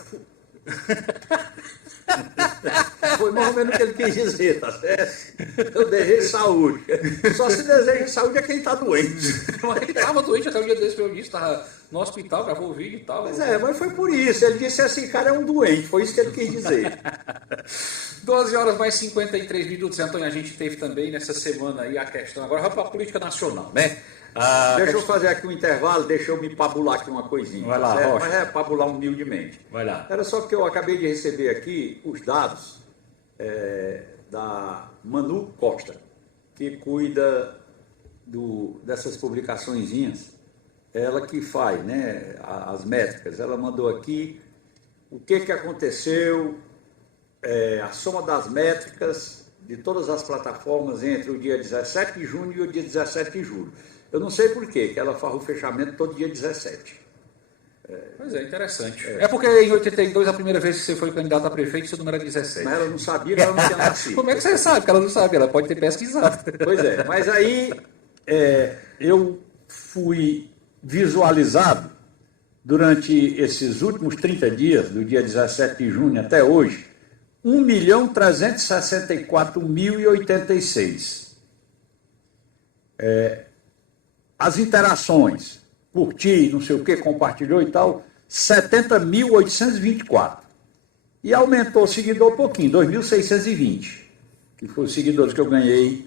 Foi mais ou menos o que ele quis dizer, tá certo? Eu desejo saúde. Só se deseja saúde é quem está doente. Mas ele estava doente até o dia desse, Eunício estava no hospital, gravou o vídeo e tal. Mas foi por isso. Ele disse assim, cara, é um doente. Foi isso que ele quis dizer. 12 horas mais 53 minutos, Antônio, a gente teve também nessa semana aí a questão. Agora vamos para a política nacional, né? Deixa eu fazer aqui um intervalo, deixa eu me pabular aqui uma coisinha. Vai lá, certo? Mas é pabular humildemente. Vai lá. Era só que eu acabei de receber aqui os dados da Manu Costa, que cuida dessas publicaçõezinhas. Ela que faz, né, as métricas. Ela mandou aqui o que aconteceu, a soma das métricas de todas as plataformas entre o dia 17 de junho e o dia 17 de julho. Eu não sei por quê, que ela faz o fechamento todo dia 17. Pois é, interessante. É porque em 82, a primeira vez que você foi candidato a prefeito, seu número era 17. Mas ela não sabia que ela não tinha nascido. Como é que você sabe que ela não sabe? Ela pode ter pesquisado. Pois é, mas aí eu fui visualizado durante esses últimos 30 dias, do dia 17 de junho até hoje, 1.364.086. As interações, curti, não sei o que, compartilhou e tal, 70.824. E aumentou o seguidor um pouquinho, 2.620, que foram os seguidores que eu ganhei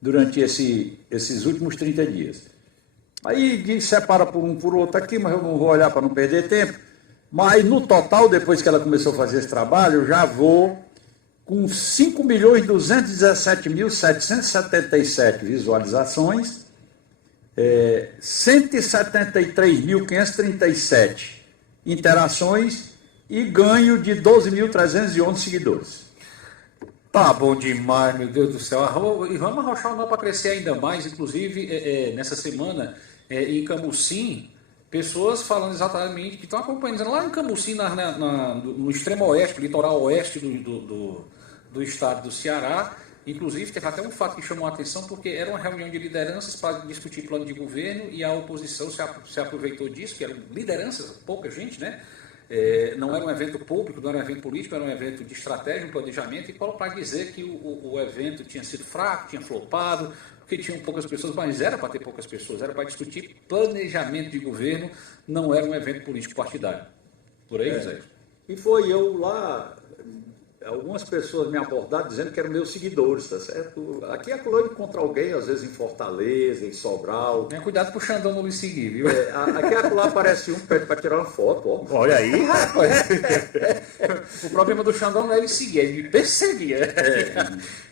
durante esses últimos 30 dias. Aí separa por um por outro aqui, mas eu não vou olhar para não perder tempo. Mas no total, depois que ela começou a fazer esse trabalho, eu já vou com 5.217.777 visualizações, 173.537 interações e ganho de 12.311 seguidores. Tá bom demais, meu Deus do céu. E vamos arrochar o nó para crescer ainda mais. Inclusive, nessa semana, em Camusim, pessoas falando exatamente que estão acompanhando lá em Camusim, no extremo oeste, litoral oeste do estado do Ceará. Inclusive, teve até um fato que chamou a atenção, porque era uma reunião de lideranças para discutir plano de governo e a oposição se aproveitou disso, que eram lideranças, pouca gente, né? Não era um evento público, não era um evento político, era um evento de estratégia, um planejamento, e para dizer que o evento tinha sido fraco, tinha flopado, porque tinham poucas pessoas, mas era para ter poucas pessoas, era para discutir planejamento de governo, não era um evento político partidário. Por aí, José? E foi eu lá, algumas pessoas me abordaram dizendo que eram meus seguidores, tá certo? Aqui é eu encontro alguém, às vezes em Fortaleza, em Sobral. Tenha cuidado pro Xandão não lhe seguir, viu? Aqui lá aparece um para tirar uma foto, ó. Olha aí, rapaz. O problema do Xandão não é ele seguir, ele me perseguia.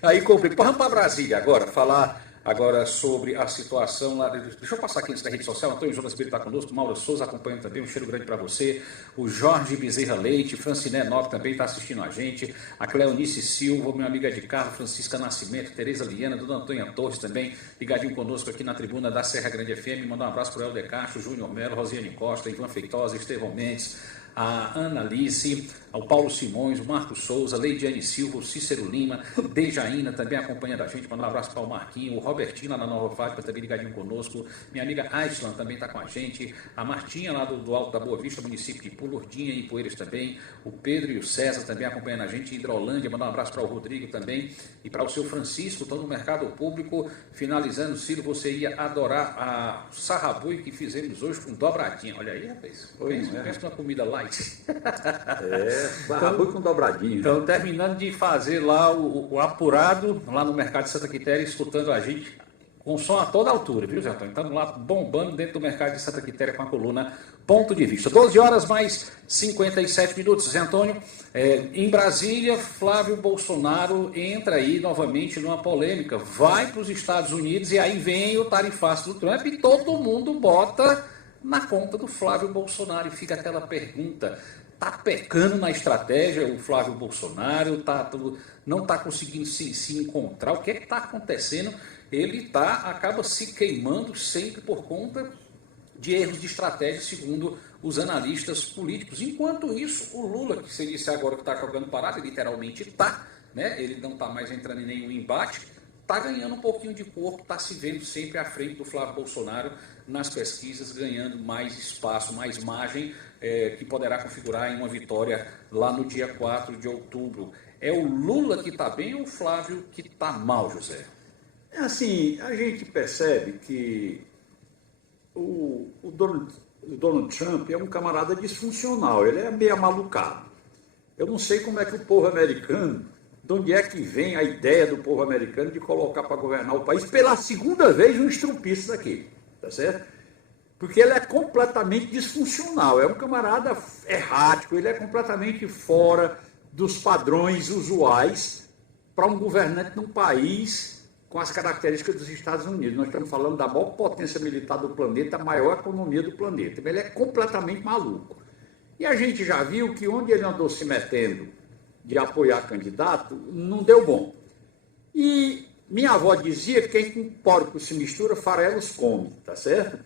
Aí complica. Vamos para Brasília agora, falar agora sobre a situação lá. Deixa eu passar aqui nessa rede social. Antônio Jonas Brito está conosco, Mauro Souza acompanhando também, um cheiro grande para você. O Jorge Bezerra Leite, Franciné Nobre também está assistindo a gente. A Cleonice Silva, minha amiga de carro, Francisca Nascimento, Tereza Liana, Dona Antônia Torres também, ligadinho conosco aqui na tribuna da Serra Grande FM. Mandar um abraço para o Helder Castro, Júnior Melo, Rosiane Costa, Ivan Feitosa, Estevão Mendes, a Ana Alice, ao Paulo Simões, o Marcos Souza, Leidiane Silva, o Cícero Lima, Dejaína também acompanhando a gente, mandar um abraço para o Marquinho, o Robertinho lá na Nova Fátima também ligadinho conosco, minha amiga Aislan também está com a gente, a Martinha lá do Alto da Boa Vista, município de Pulurdinha e Poeiras também, o Pedro e o César também acompanhando a gente, Hidrolândia, mandar um abraço para o Rodrigo também e para o seu Francisco, estão no mercado público, finalizando, Ciro, você ia adorar a sarrabui que fizemos hoje com dobradinha, olha aí, rapaz, pensa numa comida light. Sarrabui com dobradinho. Então, terminando de fazer lá o apurado, lá no mercado de Santa Quitéria, escutando a gente com som a toda altura, viu, Zé Antônio? Estamos lá bombando dentro do mercado de Santa Quitéria com a coluna Ponto de Vista. 12 horas mais 57 minutos. Zé Antônio, em Brasília, Flávio Bolsonaro entra aí novamente numa polêmica, vai para os Estados Unidos e aí vem o tarifaço do Trump e todo mundo bota na conta do Flávio Bolsonaro e fica aquela pergunta, está pecando na estratégia o Flávio Bolsonaro, não está conseguindo se encontrar, o que é que está acontecendo? Ele acaba se queimando sempre por conta de erros de estratégia, segundo os analistas políticos. Enquanto isso, o Lula, que você disse agora que está jogando parado, literalmente está, né? Ele não está mais entrando em nenhum embate, está ganhando um pouquinho de corpo, está se vendo sempre à frente do Flávio Bolsonaro nas pesquisas, ganhando mais espaço, mais margem, que poderá configurar em uma vitória lá no dia 4 de outubro. É o Lula que está bem ou o Flávio que está mal, José? É assim, a gente percebe que o Donald Trump é um camarada disfuncional, ele é meio amalucado. Eu não sei como é que o povo americano, de onde é que vem a ideia do povo americano de colocar para governar o país pela segunda vez um estrupista daquele, tá certo? Porque ele é completamente disfuncional, é um camarada errático, ele é completamente fora dos padrões usuais para um governante de um país com as características dos Estados Unidos. Nós estamos falando da maior potência militar do planeta, a maior economia do planeta. Ele é completamente maluco. E a gente já viu que onde ele andou se metendo de apoiar candidato, não deu bom. E minha avó dizia que quem com porco se mistura, farelos come, tá certo?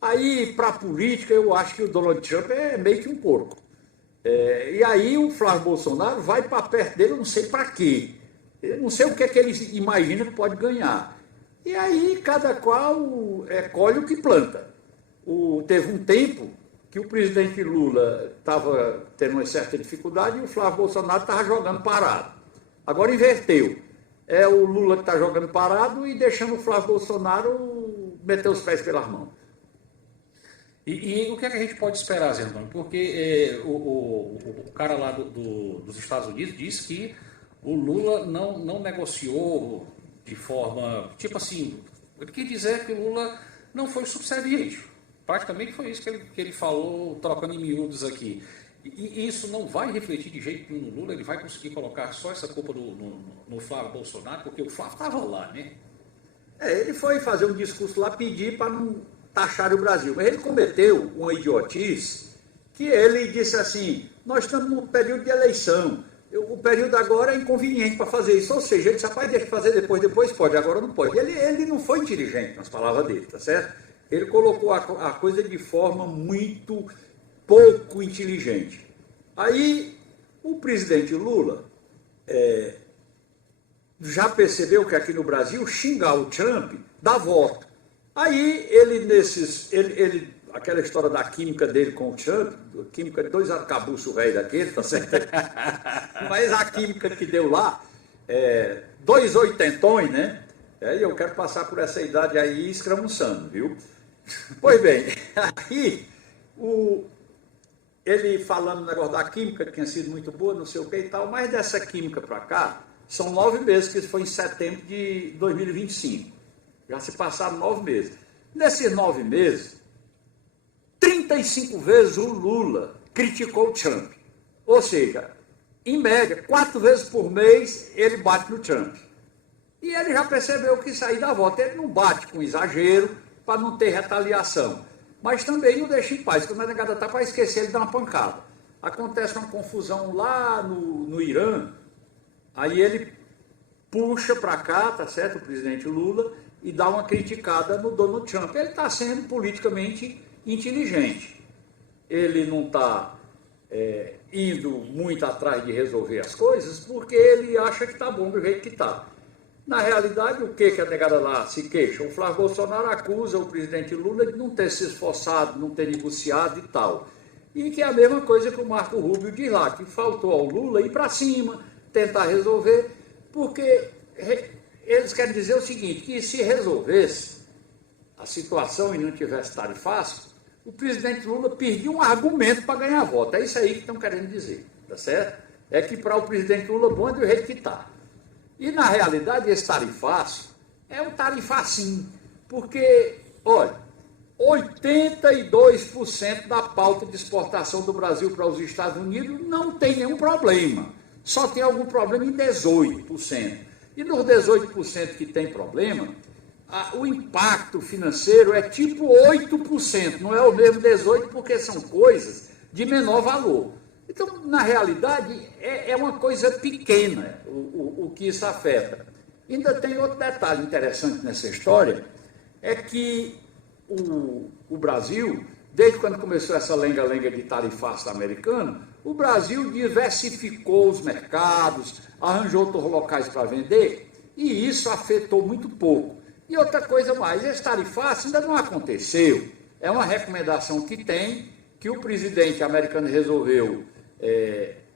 Aí, para a política, eu acho que o Donald Trump é meio que um porco. E aí o Flávio Bolsonaro vai para perto dele, eu não sei para quê. Eu não sei o que é que ele imagina que pode ganhar. E aí cada qual colhe o que planta. Teve um tempo que o presidente Lula estava tendo uma certa dificuldade e o Flávio Bolsonaro estava jogando parado. Agora inverteu. É o Lula que está jogando parado e deixando o Flávio Bolsonaro meter os pés pelas mãos. E o que é que a gente pode esperar, Zé Antônio? Porque o cara lá dos Estados Unidos disse que o Lula não negociou de forma, tipo assim, ele quer dizer que o Lula não foi subserviente. Praticamente foi isso que ele falou, trocando em miúdos aqui. E isso não vai refletir de jeito nenhum no Lula, ele vai conseguir colocar só essa culpa no Flávio Bolsonaro, porque o Flávio estava lá, né? Ele foi fazer um discurso lá, pedir para não taxar o Brasil. Mas ele cometeu uma idiotice que ele disse assim, nós estamos num período de eleição, o período agora é inconveniente para fazer isso. Ou seja, ele disse, rapaz, deixa eu fazer depois pode, agora não pode. Ele não foi inteligente nas palavras dele, tá certo? Ele colocou a coisa de forma muito pouco inteligente. Aí, o presidente Lula já percebeu que aqui no Brasil, xingar o Trump dá voto. Aí, aquela história da química dele com o Trump, química de 2 arcabuços velho daquele, tá certo? Mas a química que deu lá, 2 oitentões, né? E eu quero passar por essa idade aí escramuçando, viu? Pois bem, aí ele falando no negócio da química, que tinha sido muito boa, não sei o que e tal, mas dessa química para cá, são 9 meses, que isso foi em setembro de 2025. Já se passaram 9 meses. Nesses 9 meses, 35 vezes o Lula criticou o Trump. Ou seja, em média, 4 vezes por mês ele bate no Trump. E ele já percebeu que isso aí dá volta. Ele não bate com exagero para não ter retaliação, mas também não deixa em paz. Quando a negada está para esquecer, ele dá uma pancada. Acontece uma confusão lá no Irã, aí ele puxa para cá, tá certo, o presidente Lula, e dá uma criticada no Donald Trump. Ele está sendo politicamente inteligente. Ele não está indo muito atrás de resolver as coisas, porque ele acha que está bom do jeito que está. Na realidade, o que a negada lá se queixa? O Flávio Bolsonaro acusa o presidente Lula de não ter se esforçado, não ter negociado e tal. E que é a mesma coisa que o Marco Rubio diz lá, que faltou ao Lula ir para cima, tentar resolver, porque eles querem dizer o seguinte, que se resolvesse a situação e não tivesse tarifácio, o presidente Lula perdia um argumento para ganhar voto. É isso aí que estão querendo dizer, tá certo? É que para o presidente Lula bom é do jeito que está. E, na realidade, esse tarifaço é um tarifacinho, porque, olha, 82% da pauta de exportação do Brasil para os Estados Unidos não tem nenhum problema. Só tem algum problema em 18%. E nos 18% que tem problema, o impacto financeiro é tipo 8%, não é o mesmo 18%, porque são coisas de menor valor. Então, na realidade, é uma coisa pequena o que isso afeta. Ainda tem outro detalhe interessante nessa história, é que o Brasil, desde quando começou essa lenga-lenga de tarifaço americano, o Brasil diversificou os mercados, arranjou outros locais para vender, e isso afetou muito pouco. E outra coisa mais, esse tarifaço ainda não aconteceu. É uma recomendação que tem, que o presidente americano resolveu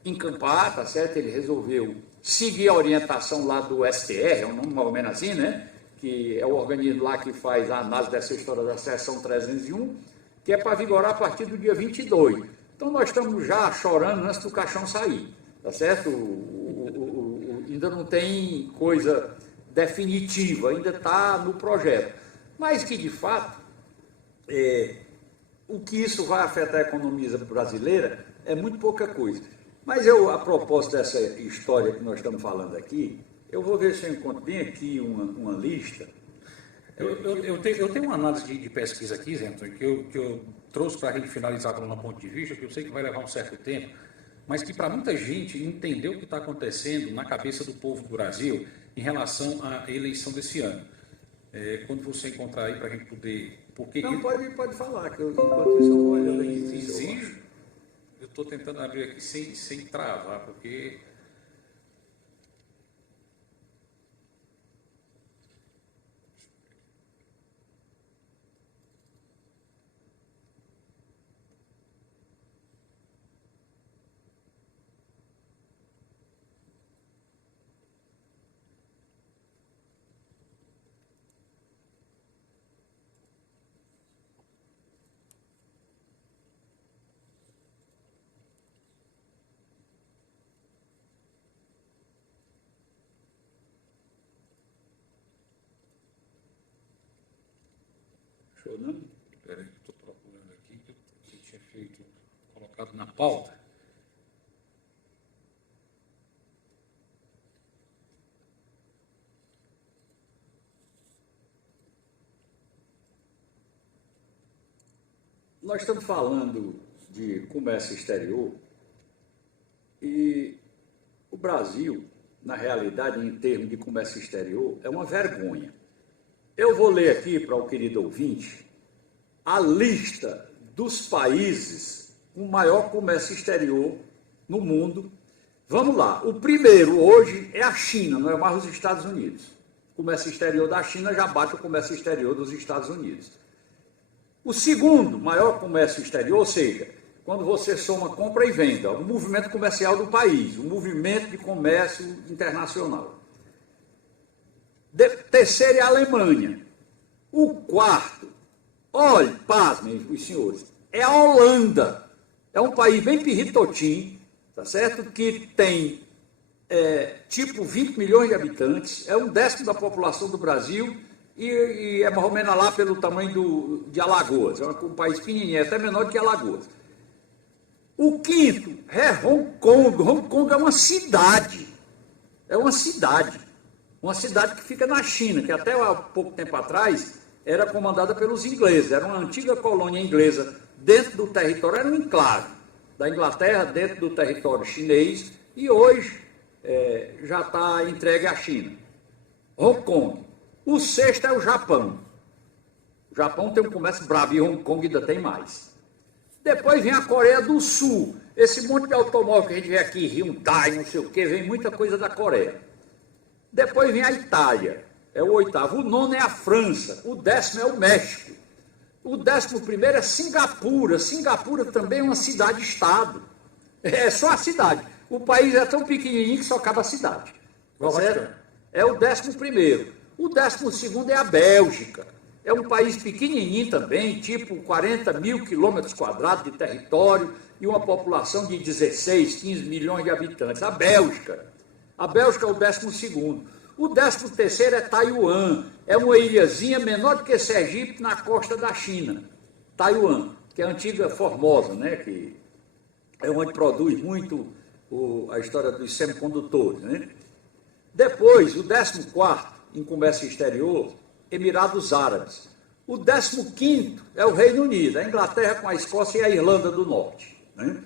encampar, tá certo? Ele resolveu seguir a orientação lá do STR, é um nome mais ou menos assim, né? Que é o organismo lá que faz a análise dessa história da seção 301, que é para vigorar a partir do dia 22. Então, nós estamos já chorando antes do caixão sair, tá certo? Ainda não tem coisa definitiva, ainda está no projeto. Mas que, de fato, o que isso vai afetar a economia brasileira é muito pouca coisa. Mas eu, a propósito dessa história que nós estamos falando aqui, eu vou ver se eu encontro bem aqui uma lista. Eu tenho uma análise de pesquisa aqui, Zé Antônio, que eu trouxe para a gente finalizar com um ponto de vista, que eu sei que vai levar um certo tempo, mas que para muita gente entender o que está acontecendo na cabeça do povo do Brasil em relação à eleição desse ano. Quando você encontrar aí para a gente poder... Não, pode falar, que enquanto isso eu vou olhando aqui. Exijo. Eu estou tentando abrir aqui sem travar, porque... Não? Espera aí, estou procurando aqui, que eu tinha colocado na pauta. Nós estamos falando de comércio exterior e o Brasil, na realidade, em termos de comércio exterior, é uma vergonha. Eu vou ler aqui para o querido ouvinte a lista dos países com maior comércio exterior no mundo. Vamos lá. O primeiro hoje é a China, não é mais os Estados Unidos. O comércio exterior da China já bate o comércio exterior dos Estados Unidos. O segundo maior comércio exterior, ou seja, quando você soma compra e venda, o movimento comercial do país, o movimento de comércio internacional. Terceiro é a Alemanha. O quarto, olhe, pasmem os senhores, é a Holanda. É um país bem pirritotim, tá certo? Que tem tipo 20 milhões de habitantes, é 1/10 da população do Brasil e é mais ou menos lá pelo tamanho de Alagoas. É um país pequenininho, é até menor do que Alagoas. O quinto é Hong Kong. Hong Kong é uma cidade. É uma cidade. Uma cidade que fica na China, que até há pouco tempo atrás era comandada pelos ingleses, era uma antiga colônia inglesa dentro do território, era um enclave da Inglaterra dentro do território chinês e hoje já está entregue à China. Hong Kong. O sexto é o Japão. O Japão tem um comércio bravo e Hong Kong ainda tem mais. Depois vem a Coreia do Sul. Esse monte de automóvel que a gente vê aqui, Hyundai, não sei o quê, vem muita coisa da Coreia. Depois vem a Itália, é o oitavo. O nono é a França. O 10º é o México. O 11º é Singapura. Singapura também é uma cidade-estado. É só a cidade. O país é tão pequenininho que só cabe a cidade. Tá certo? É o 11º. O 12º é a Bélgica. É um país pequenininho também, tipo 40 mil quilômetros quadrados de território e uma população de 16, 15 milhões de habitantes. A Bélgica. A Bélgica é o 12º. O 13º é Taiwan. É uma ilhazinha menor do que Sergipe na costa da China. Taiwan, que é a antiga Formosa, né? Que é onde produz muito a história dos semicondutores, né? Depois, o 14º, em comércio exterior, Emirados Árabes. O 15º é o Reino Unido, a Inglaterra com a Escócia e a Irlanda do Norte, né?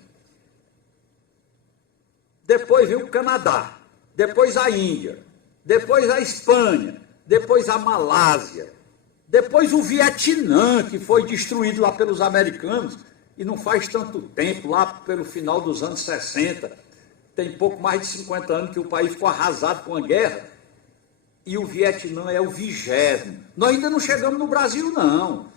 Depois vem o Canadá, depois a Índia, depois a Espanha, depois a Malásia, depois o Vietnã, que foi destruído lá pelos americanos, e não faz tanto tempo, lá pelo final dos anos 60, tem pouco mais de 50 anos que o país ficou arrasado com a guerra, e o Vietnã é o 20º. Nós ainda não chegamos no Brasil, não.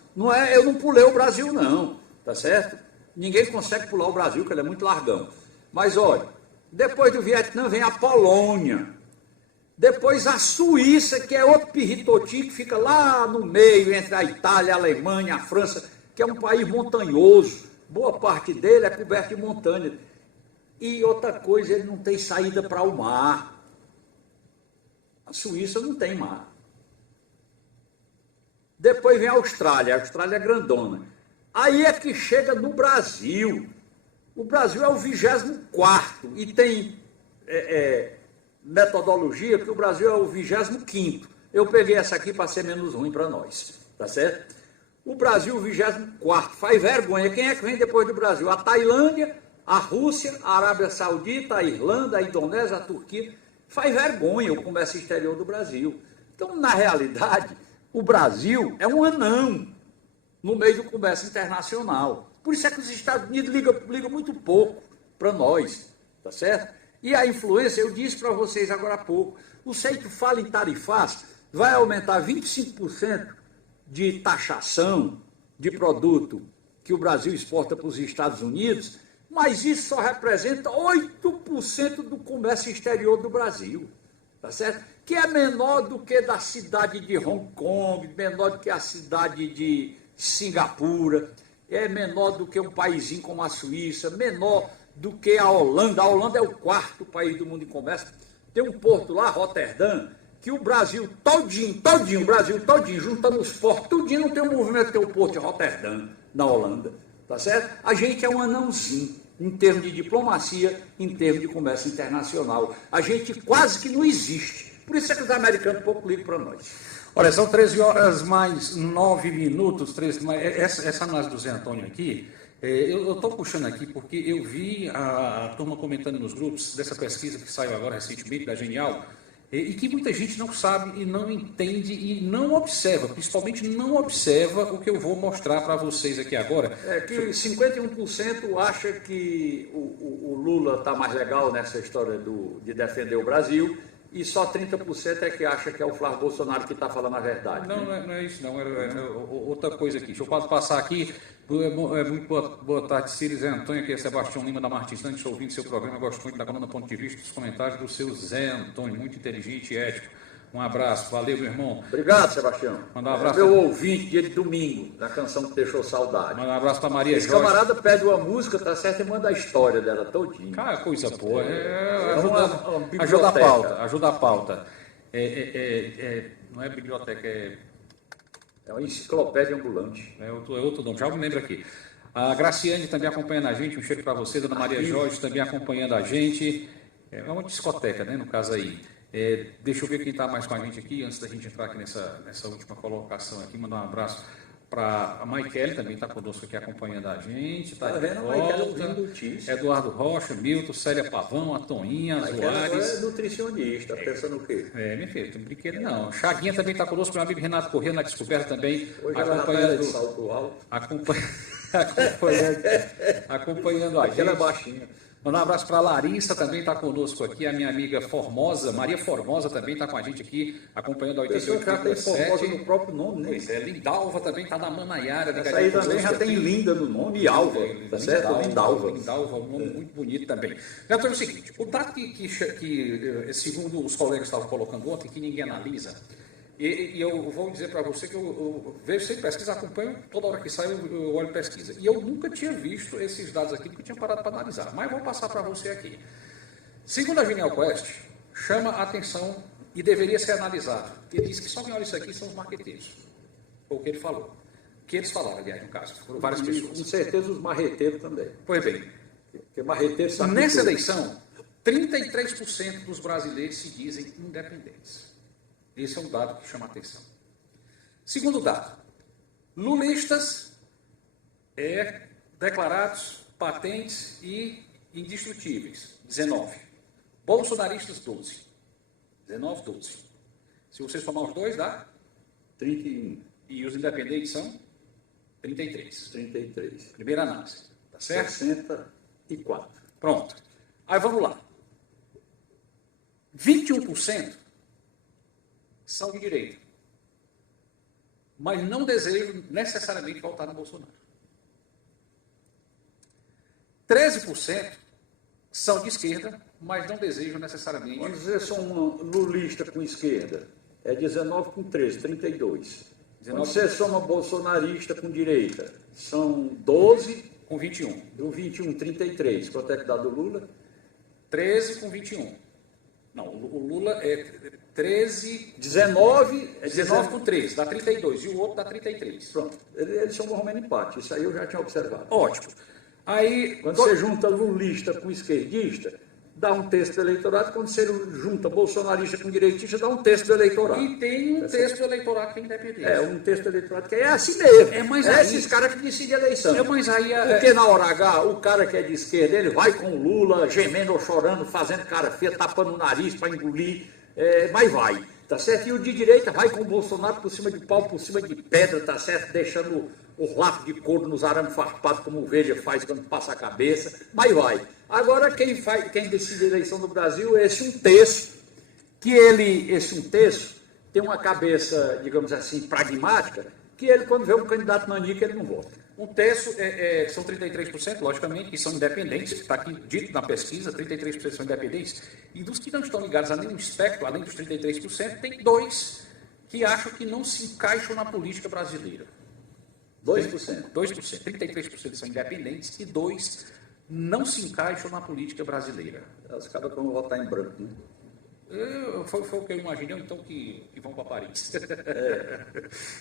Eu não pulei o Brasil, não, tá certo? Ninguém consegue pular o Brasil, porque ele é muito largão. Mas, olha, depois do Vietnã vem a Polônia, depois a Suíça, que é outro pirritoti, que fica lá no meio, entre a Itália, a Alemanha, a França, que é um país montanhoso, boa parte dele é coberto de montanha. E outra coisa, ele não tem saída para o mar. A Suíça não tem mar. Depois vem a Austrália é grandona. Aí é que chega no Brasil. O Brasil é o 24º e tem metodologia que o Brasil é o 25º. Eu peguei essa aqui para ser menos ruim para nós, tá certo? O Brasil, o 24º, faz vergonha. Quem é que vem depois do Brasil? A Tailândia, a Rússia, a Arábia Saudita, a Irlanda, a Indonésia, a Turquia. Faz vergonha o comércio exterior do Brasil. Então, na realidade, o Brasil é um anão no meio do comércio internacional. Por isso é que os Estados Unidos ligam muito pouco para nós, tá certo? E a influência, eu disse para vocês agora há pouco, o que fala em tarifas vai aumentar 25% de taxação de produto que o Brasil exporta para os Estados Unidos, mas isso só representa 8% do comércio exterior do Brasil, tá certo? Que é menor do que da cidade de Hong Kong, menor do que a cidade de Singapura, é menor do que um paísinho como a Suíça, menor do que a Holanda. A Holanda é o 4º país do mundo em comércio. Tem um porto lá, Roterdã, que o Brasil todinho, o Brasil todinho, juntando os portos, tudinho, não tem o movimento que tem o porto de Roterdã, na Holanda, tá certo? A gente é um anãozinho em termos de diplomacia, em termos de comércio internacional. A gente quase que não existe. Por isso é que os americanos pouco ligam para nós. Olha, são 13 horas mais 9 minutos, 13 mais... Essa análise do Zé Antônio aqui, eu estou puxando aqui porque eu vi a turma comentando nos grupos dessa pesquisa que saiu agora recentemente, da Genial, e que muita gente não sabe e não entende e não observa, principalmente não observa o que eu vou mostrar para vocês aqui agora. É que 51% acha que o Lula está mais legal nessa história de defender o Brasil, e só 30% é que acha que é o Flávio Bolsonaro que está falando a verdade. Não, né? Não é isso, não. É outra coisa aqui. Deixa eu passar aqui. Muito boa tarde, Ciro Zé Antônio, aqui é Sebastião Lima da Martins. Estou ouvindo seu programa, eu gosto muito da coluna Ponto de Vista, dos comentários do seu Zé Antônio, muito inteligente e ético. Um abraço, valeu, meu irmão. Obrigado, Sebastião. Mandar um abraço. Meu ouvinte, dia de domingo, da canção que deixou saudade. Mandar um abraço para Maria Esse Jorge. camarada pede uma música, tá certo, e manda a história dela todinha. Cara, coisa boa. Ajuda a pauta. Ajuda a pauta. Não é biblioteca, é uma enciclopédia ambulante. É outro nome, já me lembro aqui. A Graciane também acompanhando a gente, um cheiro para você. Dona Maria Jorge também acompanhando a gente. É uma discoteca, né, no caso aí. Deixa eu ver quem está mais com a gente aqui, antes da gente entrar aqui nessa última colocação aqui, mandar um abraço para a Maikele, também está conosco aqui acompanhando a gente. Está vendo a Maikele ouvindo notícia. Eduardo Rocha, Milton, Célia Pavão, a Toninha, a Soares. É nutricionista, pensando o quê? Minha filha, tem brinquedo não. Chaguinha também está conosco, meu amigo Renato Corrêa na Descoberta também. Hoje ela está de salto alto. Acompanhando a gente. Ela é baixinha. Mandar um abraço para a Larissa, também está conosco aqui, a minha amiga Formosa, Maria Formosa também está com a gente aqui, acompanhando a 88.7. Pessoa já tem Formosa no próprio nome, né? Pois é, Lindalva também está na Manaiara. Essa aí também já tem Linda no nome e Alva, tá certo? Lindalva. Lindalva, um nome muito bonito também. Então é o seguinte, o dado que segundo os colegas estavam colocando ontem, que ninguém analisa, e eu vou dizer para você que eu vejo sempre pesquisa, acompanho, toda hora que sai eu olho pesquisa. E eu nunca tinha visto esses dados aqui, porque eu tinha parado para analisar. Mas vou passar para você aqui. Segundo a Genial Quest, chama a atenção e deveria ser analisado. Ele disse que só quem olha isso aqui são os marqueteiros. Foi o que ele falou. Que eles falaram, aliás, no caso. Foram várias pessoas. Com certeza os marreteiros também. Pois bem. Porque marreteiros sabem nessa eleição, 33% dos brasileiros se dizem independentes. Esse é um dado que chama a atenção. Segundo dado, lulistas declarados patentes e indestrutíveis, 19. Bolsonaristas, 12. 19, 12. Se você somar os dois, dá 31. E os independentes são 33. 33. Primeira análise. Tá certo? 64. Pronto. Aí vamos lá. 21% são de direita, mas não desejam necessariamente votar no Bolsonaro. 13% são de esquerda, mas não desejam necessariamente... Quando você são um lulista com esquerda, é 19 com 13, 32. Quando você soma bolsonarista com direita, são 12... Com 21. Do 21, 33. Quanto é que dá do Lula? 13 com 21. Não, o Lula é 13... 19... É 19 com 13, dá 32. E o outro dá 33. Pronto. Eles são um menos empate. Isso aí eu já tinha observado. Ótimo. Aí... Quando você junta lulista com esquerdista, dá um terço do eleitorado. Quando você junta bolsonarista com direitista, dá um terço do eleitorado. E tem um terço do eleitorado que é independente. É, um terço do eleitorado que é assim mesmo. Mas esses caras que decidem a eleição. Mas aí... Porque na hora H, o cara que é de esquerda, ele vai com o Lula, gemendo ou chorando, fazendo cara feia, tapando o nariz para engolir, mas vai, tá certo? E o de direita vai com o Bolsonaro por cima de pau, por cima de pedra, tá certo? Deixando o lápis de couro nos arames farpados, como o Veja faz quando passa a cabeça, mas vai. Agora, quem decide a eleição do Brasil é esse um terço, esse um terço tem uma cabeça, digamos assim, pragmática, que ele, quando vê um candidato nanica, ele não vota. Um terço são 33%, logicamente, que são independentes, está aqui dito na pesquisa, 33% são independentes, e dos que não estão ligados a nenhum espectro, além dos 33%, tem 2% que acham que não se encaixam na política brasileira. 2%. 2%. 33% são independentes e 2% não se encaixam na política brasileira. Os caras vão votar em branco, né? Foi o que eu imaginei, então, que vão para Paris.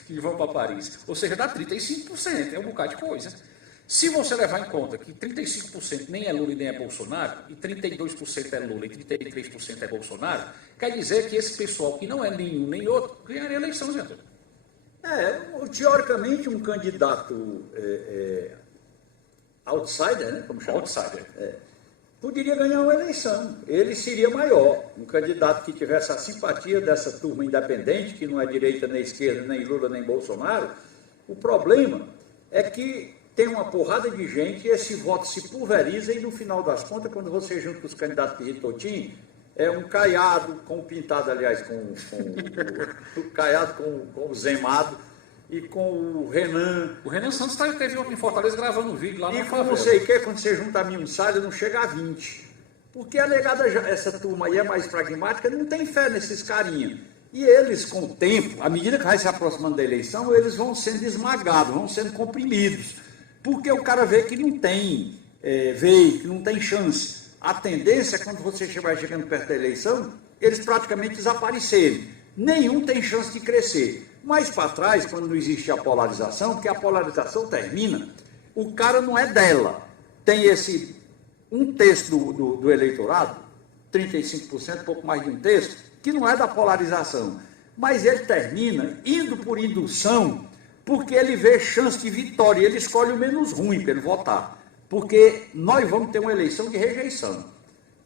Que vão para Paris. Ou seja, dá 35%, é um bocado de coisa. Se você levar em conta que 35% nem é Lula e nem é Bolsonaro, e 32% é Lula e 33% é Bolsonaro, quer dizer que esse pessoal que não é nenhum nem outro ganharia a eleição, Zé Antônio. Teoricamente, um candidato outsider, né? Como chama? Outsider. Poderia ganhar uma eleição. Ele seria maior. Um candidato que tivesse a simpatia dessa turma independente, que não é direita nem esquerda, nem Lula, nem Bolsonaro. O problema é que tem uma porrada de gente e esse voto se pulveriza e, no final das contas, quando você junta os candidatos de Ritotim, é um Caiado, pintado, aliás, o Caiado com o Zemado e com o Renan. O Renan Santos esteve em Fortaleza gravando um vídeo lá na favela. E não sei o que, quando você junta a mim um salho, não chega a 20. Porque a negada, essa turma aí é mais pragmática, não tem fé nesses carinhas. E eles, com o tempo, à medida que vai se aproximando da eleição, eles vão sendo esmagados, vão sendo comprimidos. Porque o cara vê que não tem veio, que não tem chance. A tendência é, quando você vai chegando perto da eleição, eles praticamente desaparecerem. Nenhum tem chance de crescer. Mais para trás, quando não existe a polarização, porque a polarização termina, o cara não é dela. Tem um terço do eleitorado, 35%, pouco mais de um terço, que não é da polarização. Mas ele termina indo por indução, porque ele vê chance de vitória, ele escolhe o menos ruim para ele votar. Porque nós vamos ter uma eleição de rejeição.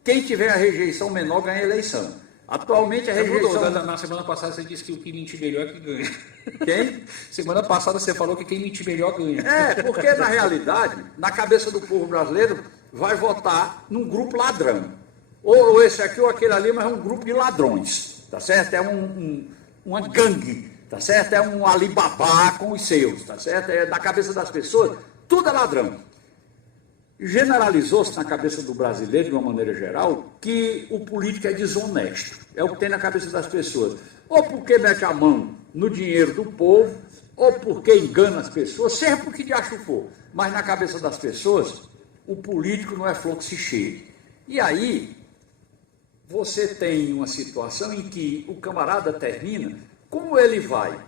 Quem tiver a rejeição menor ganha a eleição. Atualmente a rejeição... Na semana passada você disse que o que mentir melhor é que ganha. Quem? Semana passada você falou que quem mentir melhor ganha. Porque na realidade, na cabeça do povo brasileiro, vai votar num grupo ladrão. Ou esse aqui ou aquele ali, mas é um grupo de ladrões, tá certo? É uma gangue, tá certo? É um Alibaba com os seus, tá certo? É na cabeça das pessoas, tudo é ladrão. Generalizou-se na cabeça do brasileiro, de uma maneira geral, que o político é desonesto. É o que tem na cabeça das pessoas. Ou porque mete a mão no dinheiro do povo, ou porque engana as pessoas, seja por que diacho for. Mas na cabeça das pessoas, o político não é flor que se cheire. E aí, você tem uma situação em que o camarada termina, como ele vai,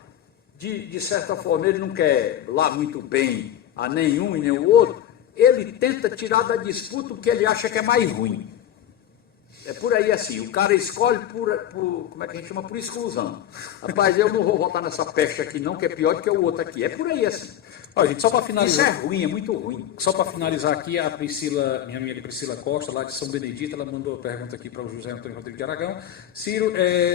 de certa forma, ele não quer lá muito bem a nenhum e nem o outro, ele tenta tirar da disputa o que ele acha que é mais ruim. É por aí assim, o cara escolhe por como é que a gente chama? Por exclusão. Rapaz, eu não vou votar nessa peste aqui não, que é pior do que o outro aqui. É por aí assim. Olha, gente, só para finalizar... Isso é ruim, é muito ruim. Só para finalizar aqui, a Priscila, minha amiga Priscila Costa, lá de São Benedito, ela mandou a pergunta aqui para o José Antônio Rodrigues de Aragão. Ciro,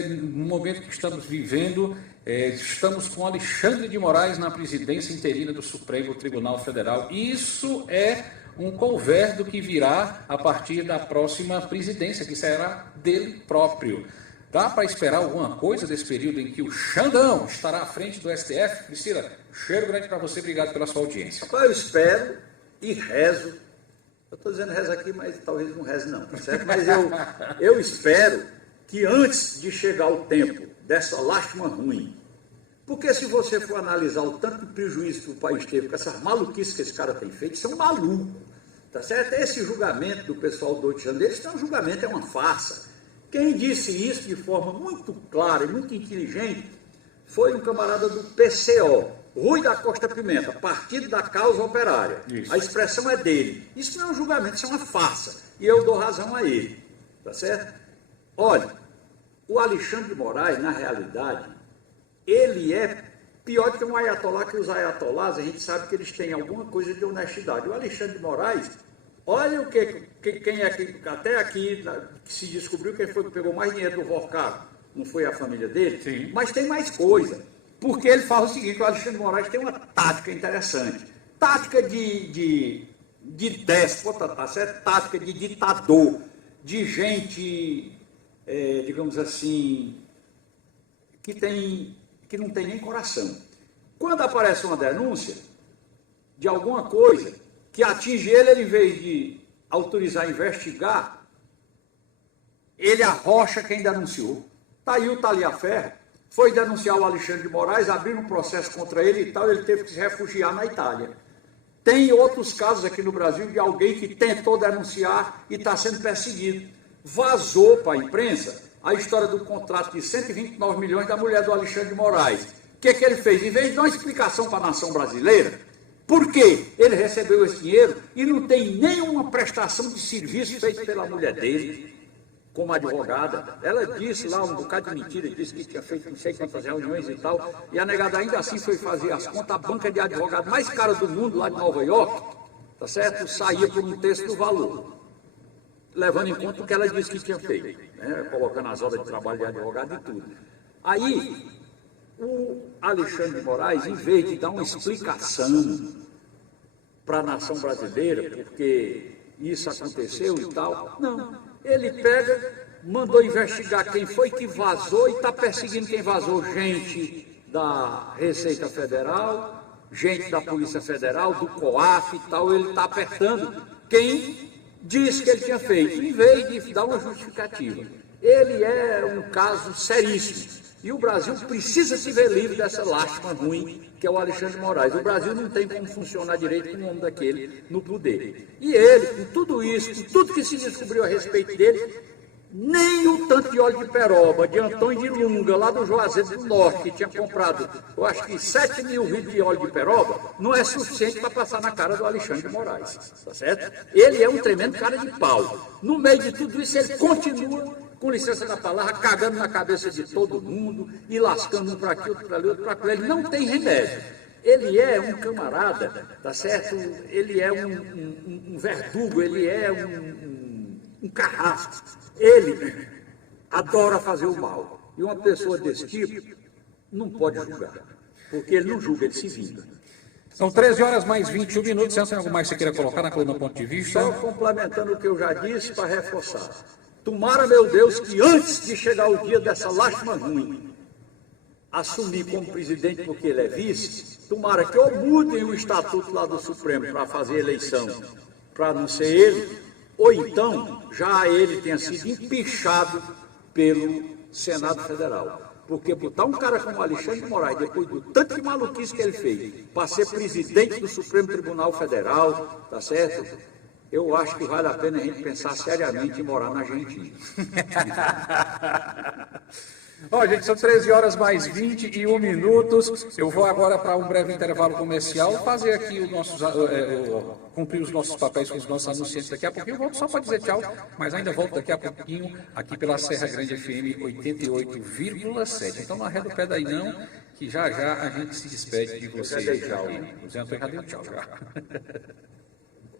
no momento que estamos vivendo, estamos com Alexandre de Moraes na presidência interina do Supremo Tribunal Federal. Isso é um couvert do que virá a partir da próxima presidência, que será dele próprio. Dá para esperar alguma coisa desse período em que o Xandão estará à frente do STF? Priscila, cheiro grande para você, obrigado pela sua audiência. Eu espero e rezo. Eu estou dizendo rezo aqui, mas talvez não reze não, tá certo? Mas eu espero que antes de chegar o tempo dessa lástima ruim, porque se você for analisar o tanto de prejuízo que o país teve com essas maluquices que esse cara tem feito, isso é um maluco, tá certo? Esse julgamento do pessoal do 8 de janeiro, isso não é um julgamento, é uma farsa. Quem disse isso de forma muito clara e muito inteligente foi um camarada do PCO, Rui da Costa Pimenta, Partido da Causa Operária. Isso. A expressão é dele. Isso não é um julgamento, isso é uma farsa. E eu dou razão a ele, tá certo? Olha, o Alexandre de Moraes, na realidade, ele é pior do que um ayatolá, que os ayatolás, a gente sabe que eles têm alguma coisa de honestidade. O Alexandre de Moraes, olha quem é que até aqui que se descobriu quem foi que pegou mais dinheiro do Vorcado. Não foi a família dele? Sim. Mas tem mais coisa. Porque ele fala o seguinte, que o Alexandre de Moraes tem uma tática interessante. Tática de déspota, tá certo? Tática de ditador, de gente, digamos assim, que não tem nem coração. Quando aparece uma denúncia de alguma coisa que atinge ele, em vez de autorizar a investigar, ele arrocha quem denunciou. Está aí o Taliaferro, foi denunciar o Alexandre de Moraes, abriu um processo contra ele e tal, ele teve que se refugiar na Itália. Tem outros casos aqui no Brasil de alguém que tentou denunciar e está sendo perseguido. Vazou para a imprensa a história do contrato de 129 milhões da mulher do Alexandre de Moraes. O que ele fez? Em vez de dar uma explicação para a nação brasileira, por que ele recebeu esse dinheiro e não tem nenhuma prestação de serviço feita pela mulher dele, como advogada. Ela disse lá um bocado de mentira, disse que tinha feito não sei quantas reuniões e tal, e a negada ainda assim foi fazer as contas, a banca de advogado mais cara do mundo, lá de Nova York, tá certo? Saía por um terço do valor, levando em conta o que ela disse que tinha feito, né? Colocando as horas de trabalho de advogado e tudo. Aí, o Alexandre de Moraes, em vez de dar uma explicação para a nação brasileira, porque isso aconteceu e tal, não. Ele mandou investigar quem foi que vazou e está perseguindo quem vazou. Gente da Receita Federal, gente da Polícia Federal, do COAF e tal. Ele está apertando quem disse que ele tinha feito, em vez de dar uma justificativa. Ele é um caso seríssimo. E o Brasil precisa se ver livre dessa lástima ruim que é o Alexandre de Moraes. O Brasil não tem como funcionar direito com um homem daquele no poder. E ele, com tudo isso, com tudo que se descobriu a respeito dele, nem o tanto de óleo de peroba, de Antônio de Lunga, lá do Juazeiro do Norte, que tinha comprado, eu acho que 7 mil litros de óleo de peroba, não é suficiente para passar na cara do Alexandre de Moraes. Tá certo? Ele é um tremendo cara de pau. No meio de tudo isso, ele continua com licença da palavra, cagando na cabeça de todo mundo e lascando um para aqui, outro para ali, outro para lá. Ele não tem remédio. Ele é um camarada, tá certo? Ele é um verdugo, ele é um carrasco. Ele adora fazer o mal. E uma pessoa desse tipo não pode julgar, porque ele não julga, ele se vinga. São 13 horas mais 21 minutos. Se tem algo mais que você queira colocar na coluna Ponto de Vista? Só complementando o que eu já disse para reforçar. Tomara, meu Deus, que antes de chegar o dia dessa lástima ruim, assumir como presidente porque ele é vice, tomara que ou mudem o estatuto lá do Supremo para fazer eleição, para não ser ele, ou então já ele tenha sido empichado pelo Senado Federal. Porque botar um cara como Alexandre de Moraes, depois do tanto de maluquice que ele fez, para ser presidente do Supremo Tribunal Federal, tá certo? Eu acho que vale a pena a gente pensar seriamente em morar na Argentina. Ó, gente, são 13 horas mais 21 minutos. Eu vou agora para um breve intervalo comercial, fazer aqui os nossos, cumprir os nossos papéis com os nossos anunciantes daqui a pouquinho. Eu volto só para dizer tchau, mas ainda volto daqui a pouquinho aqui pela Serra Grande FM 88,7. Então não arreda o pé daí não, que já já a gente se despede de vocês. Tchau. O Zé Antônio já deu tchau já.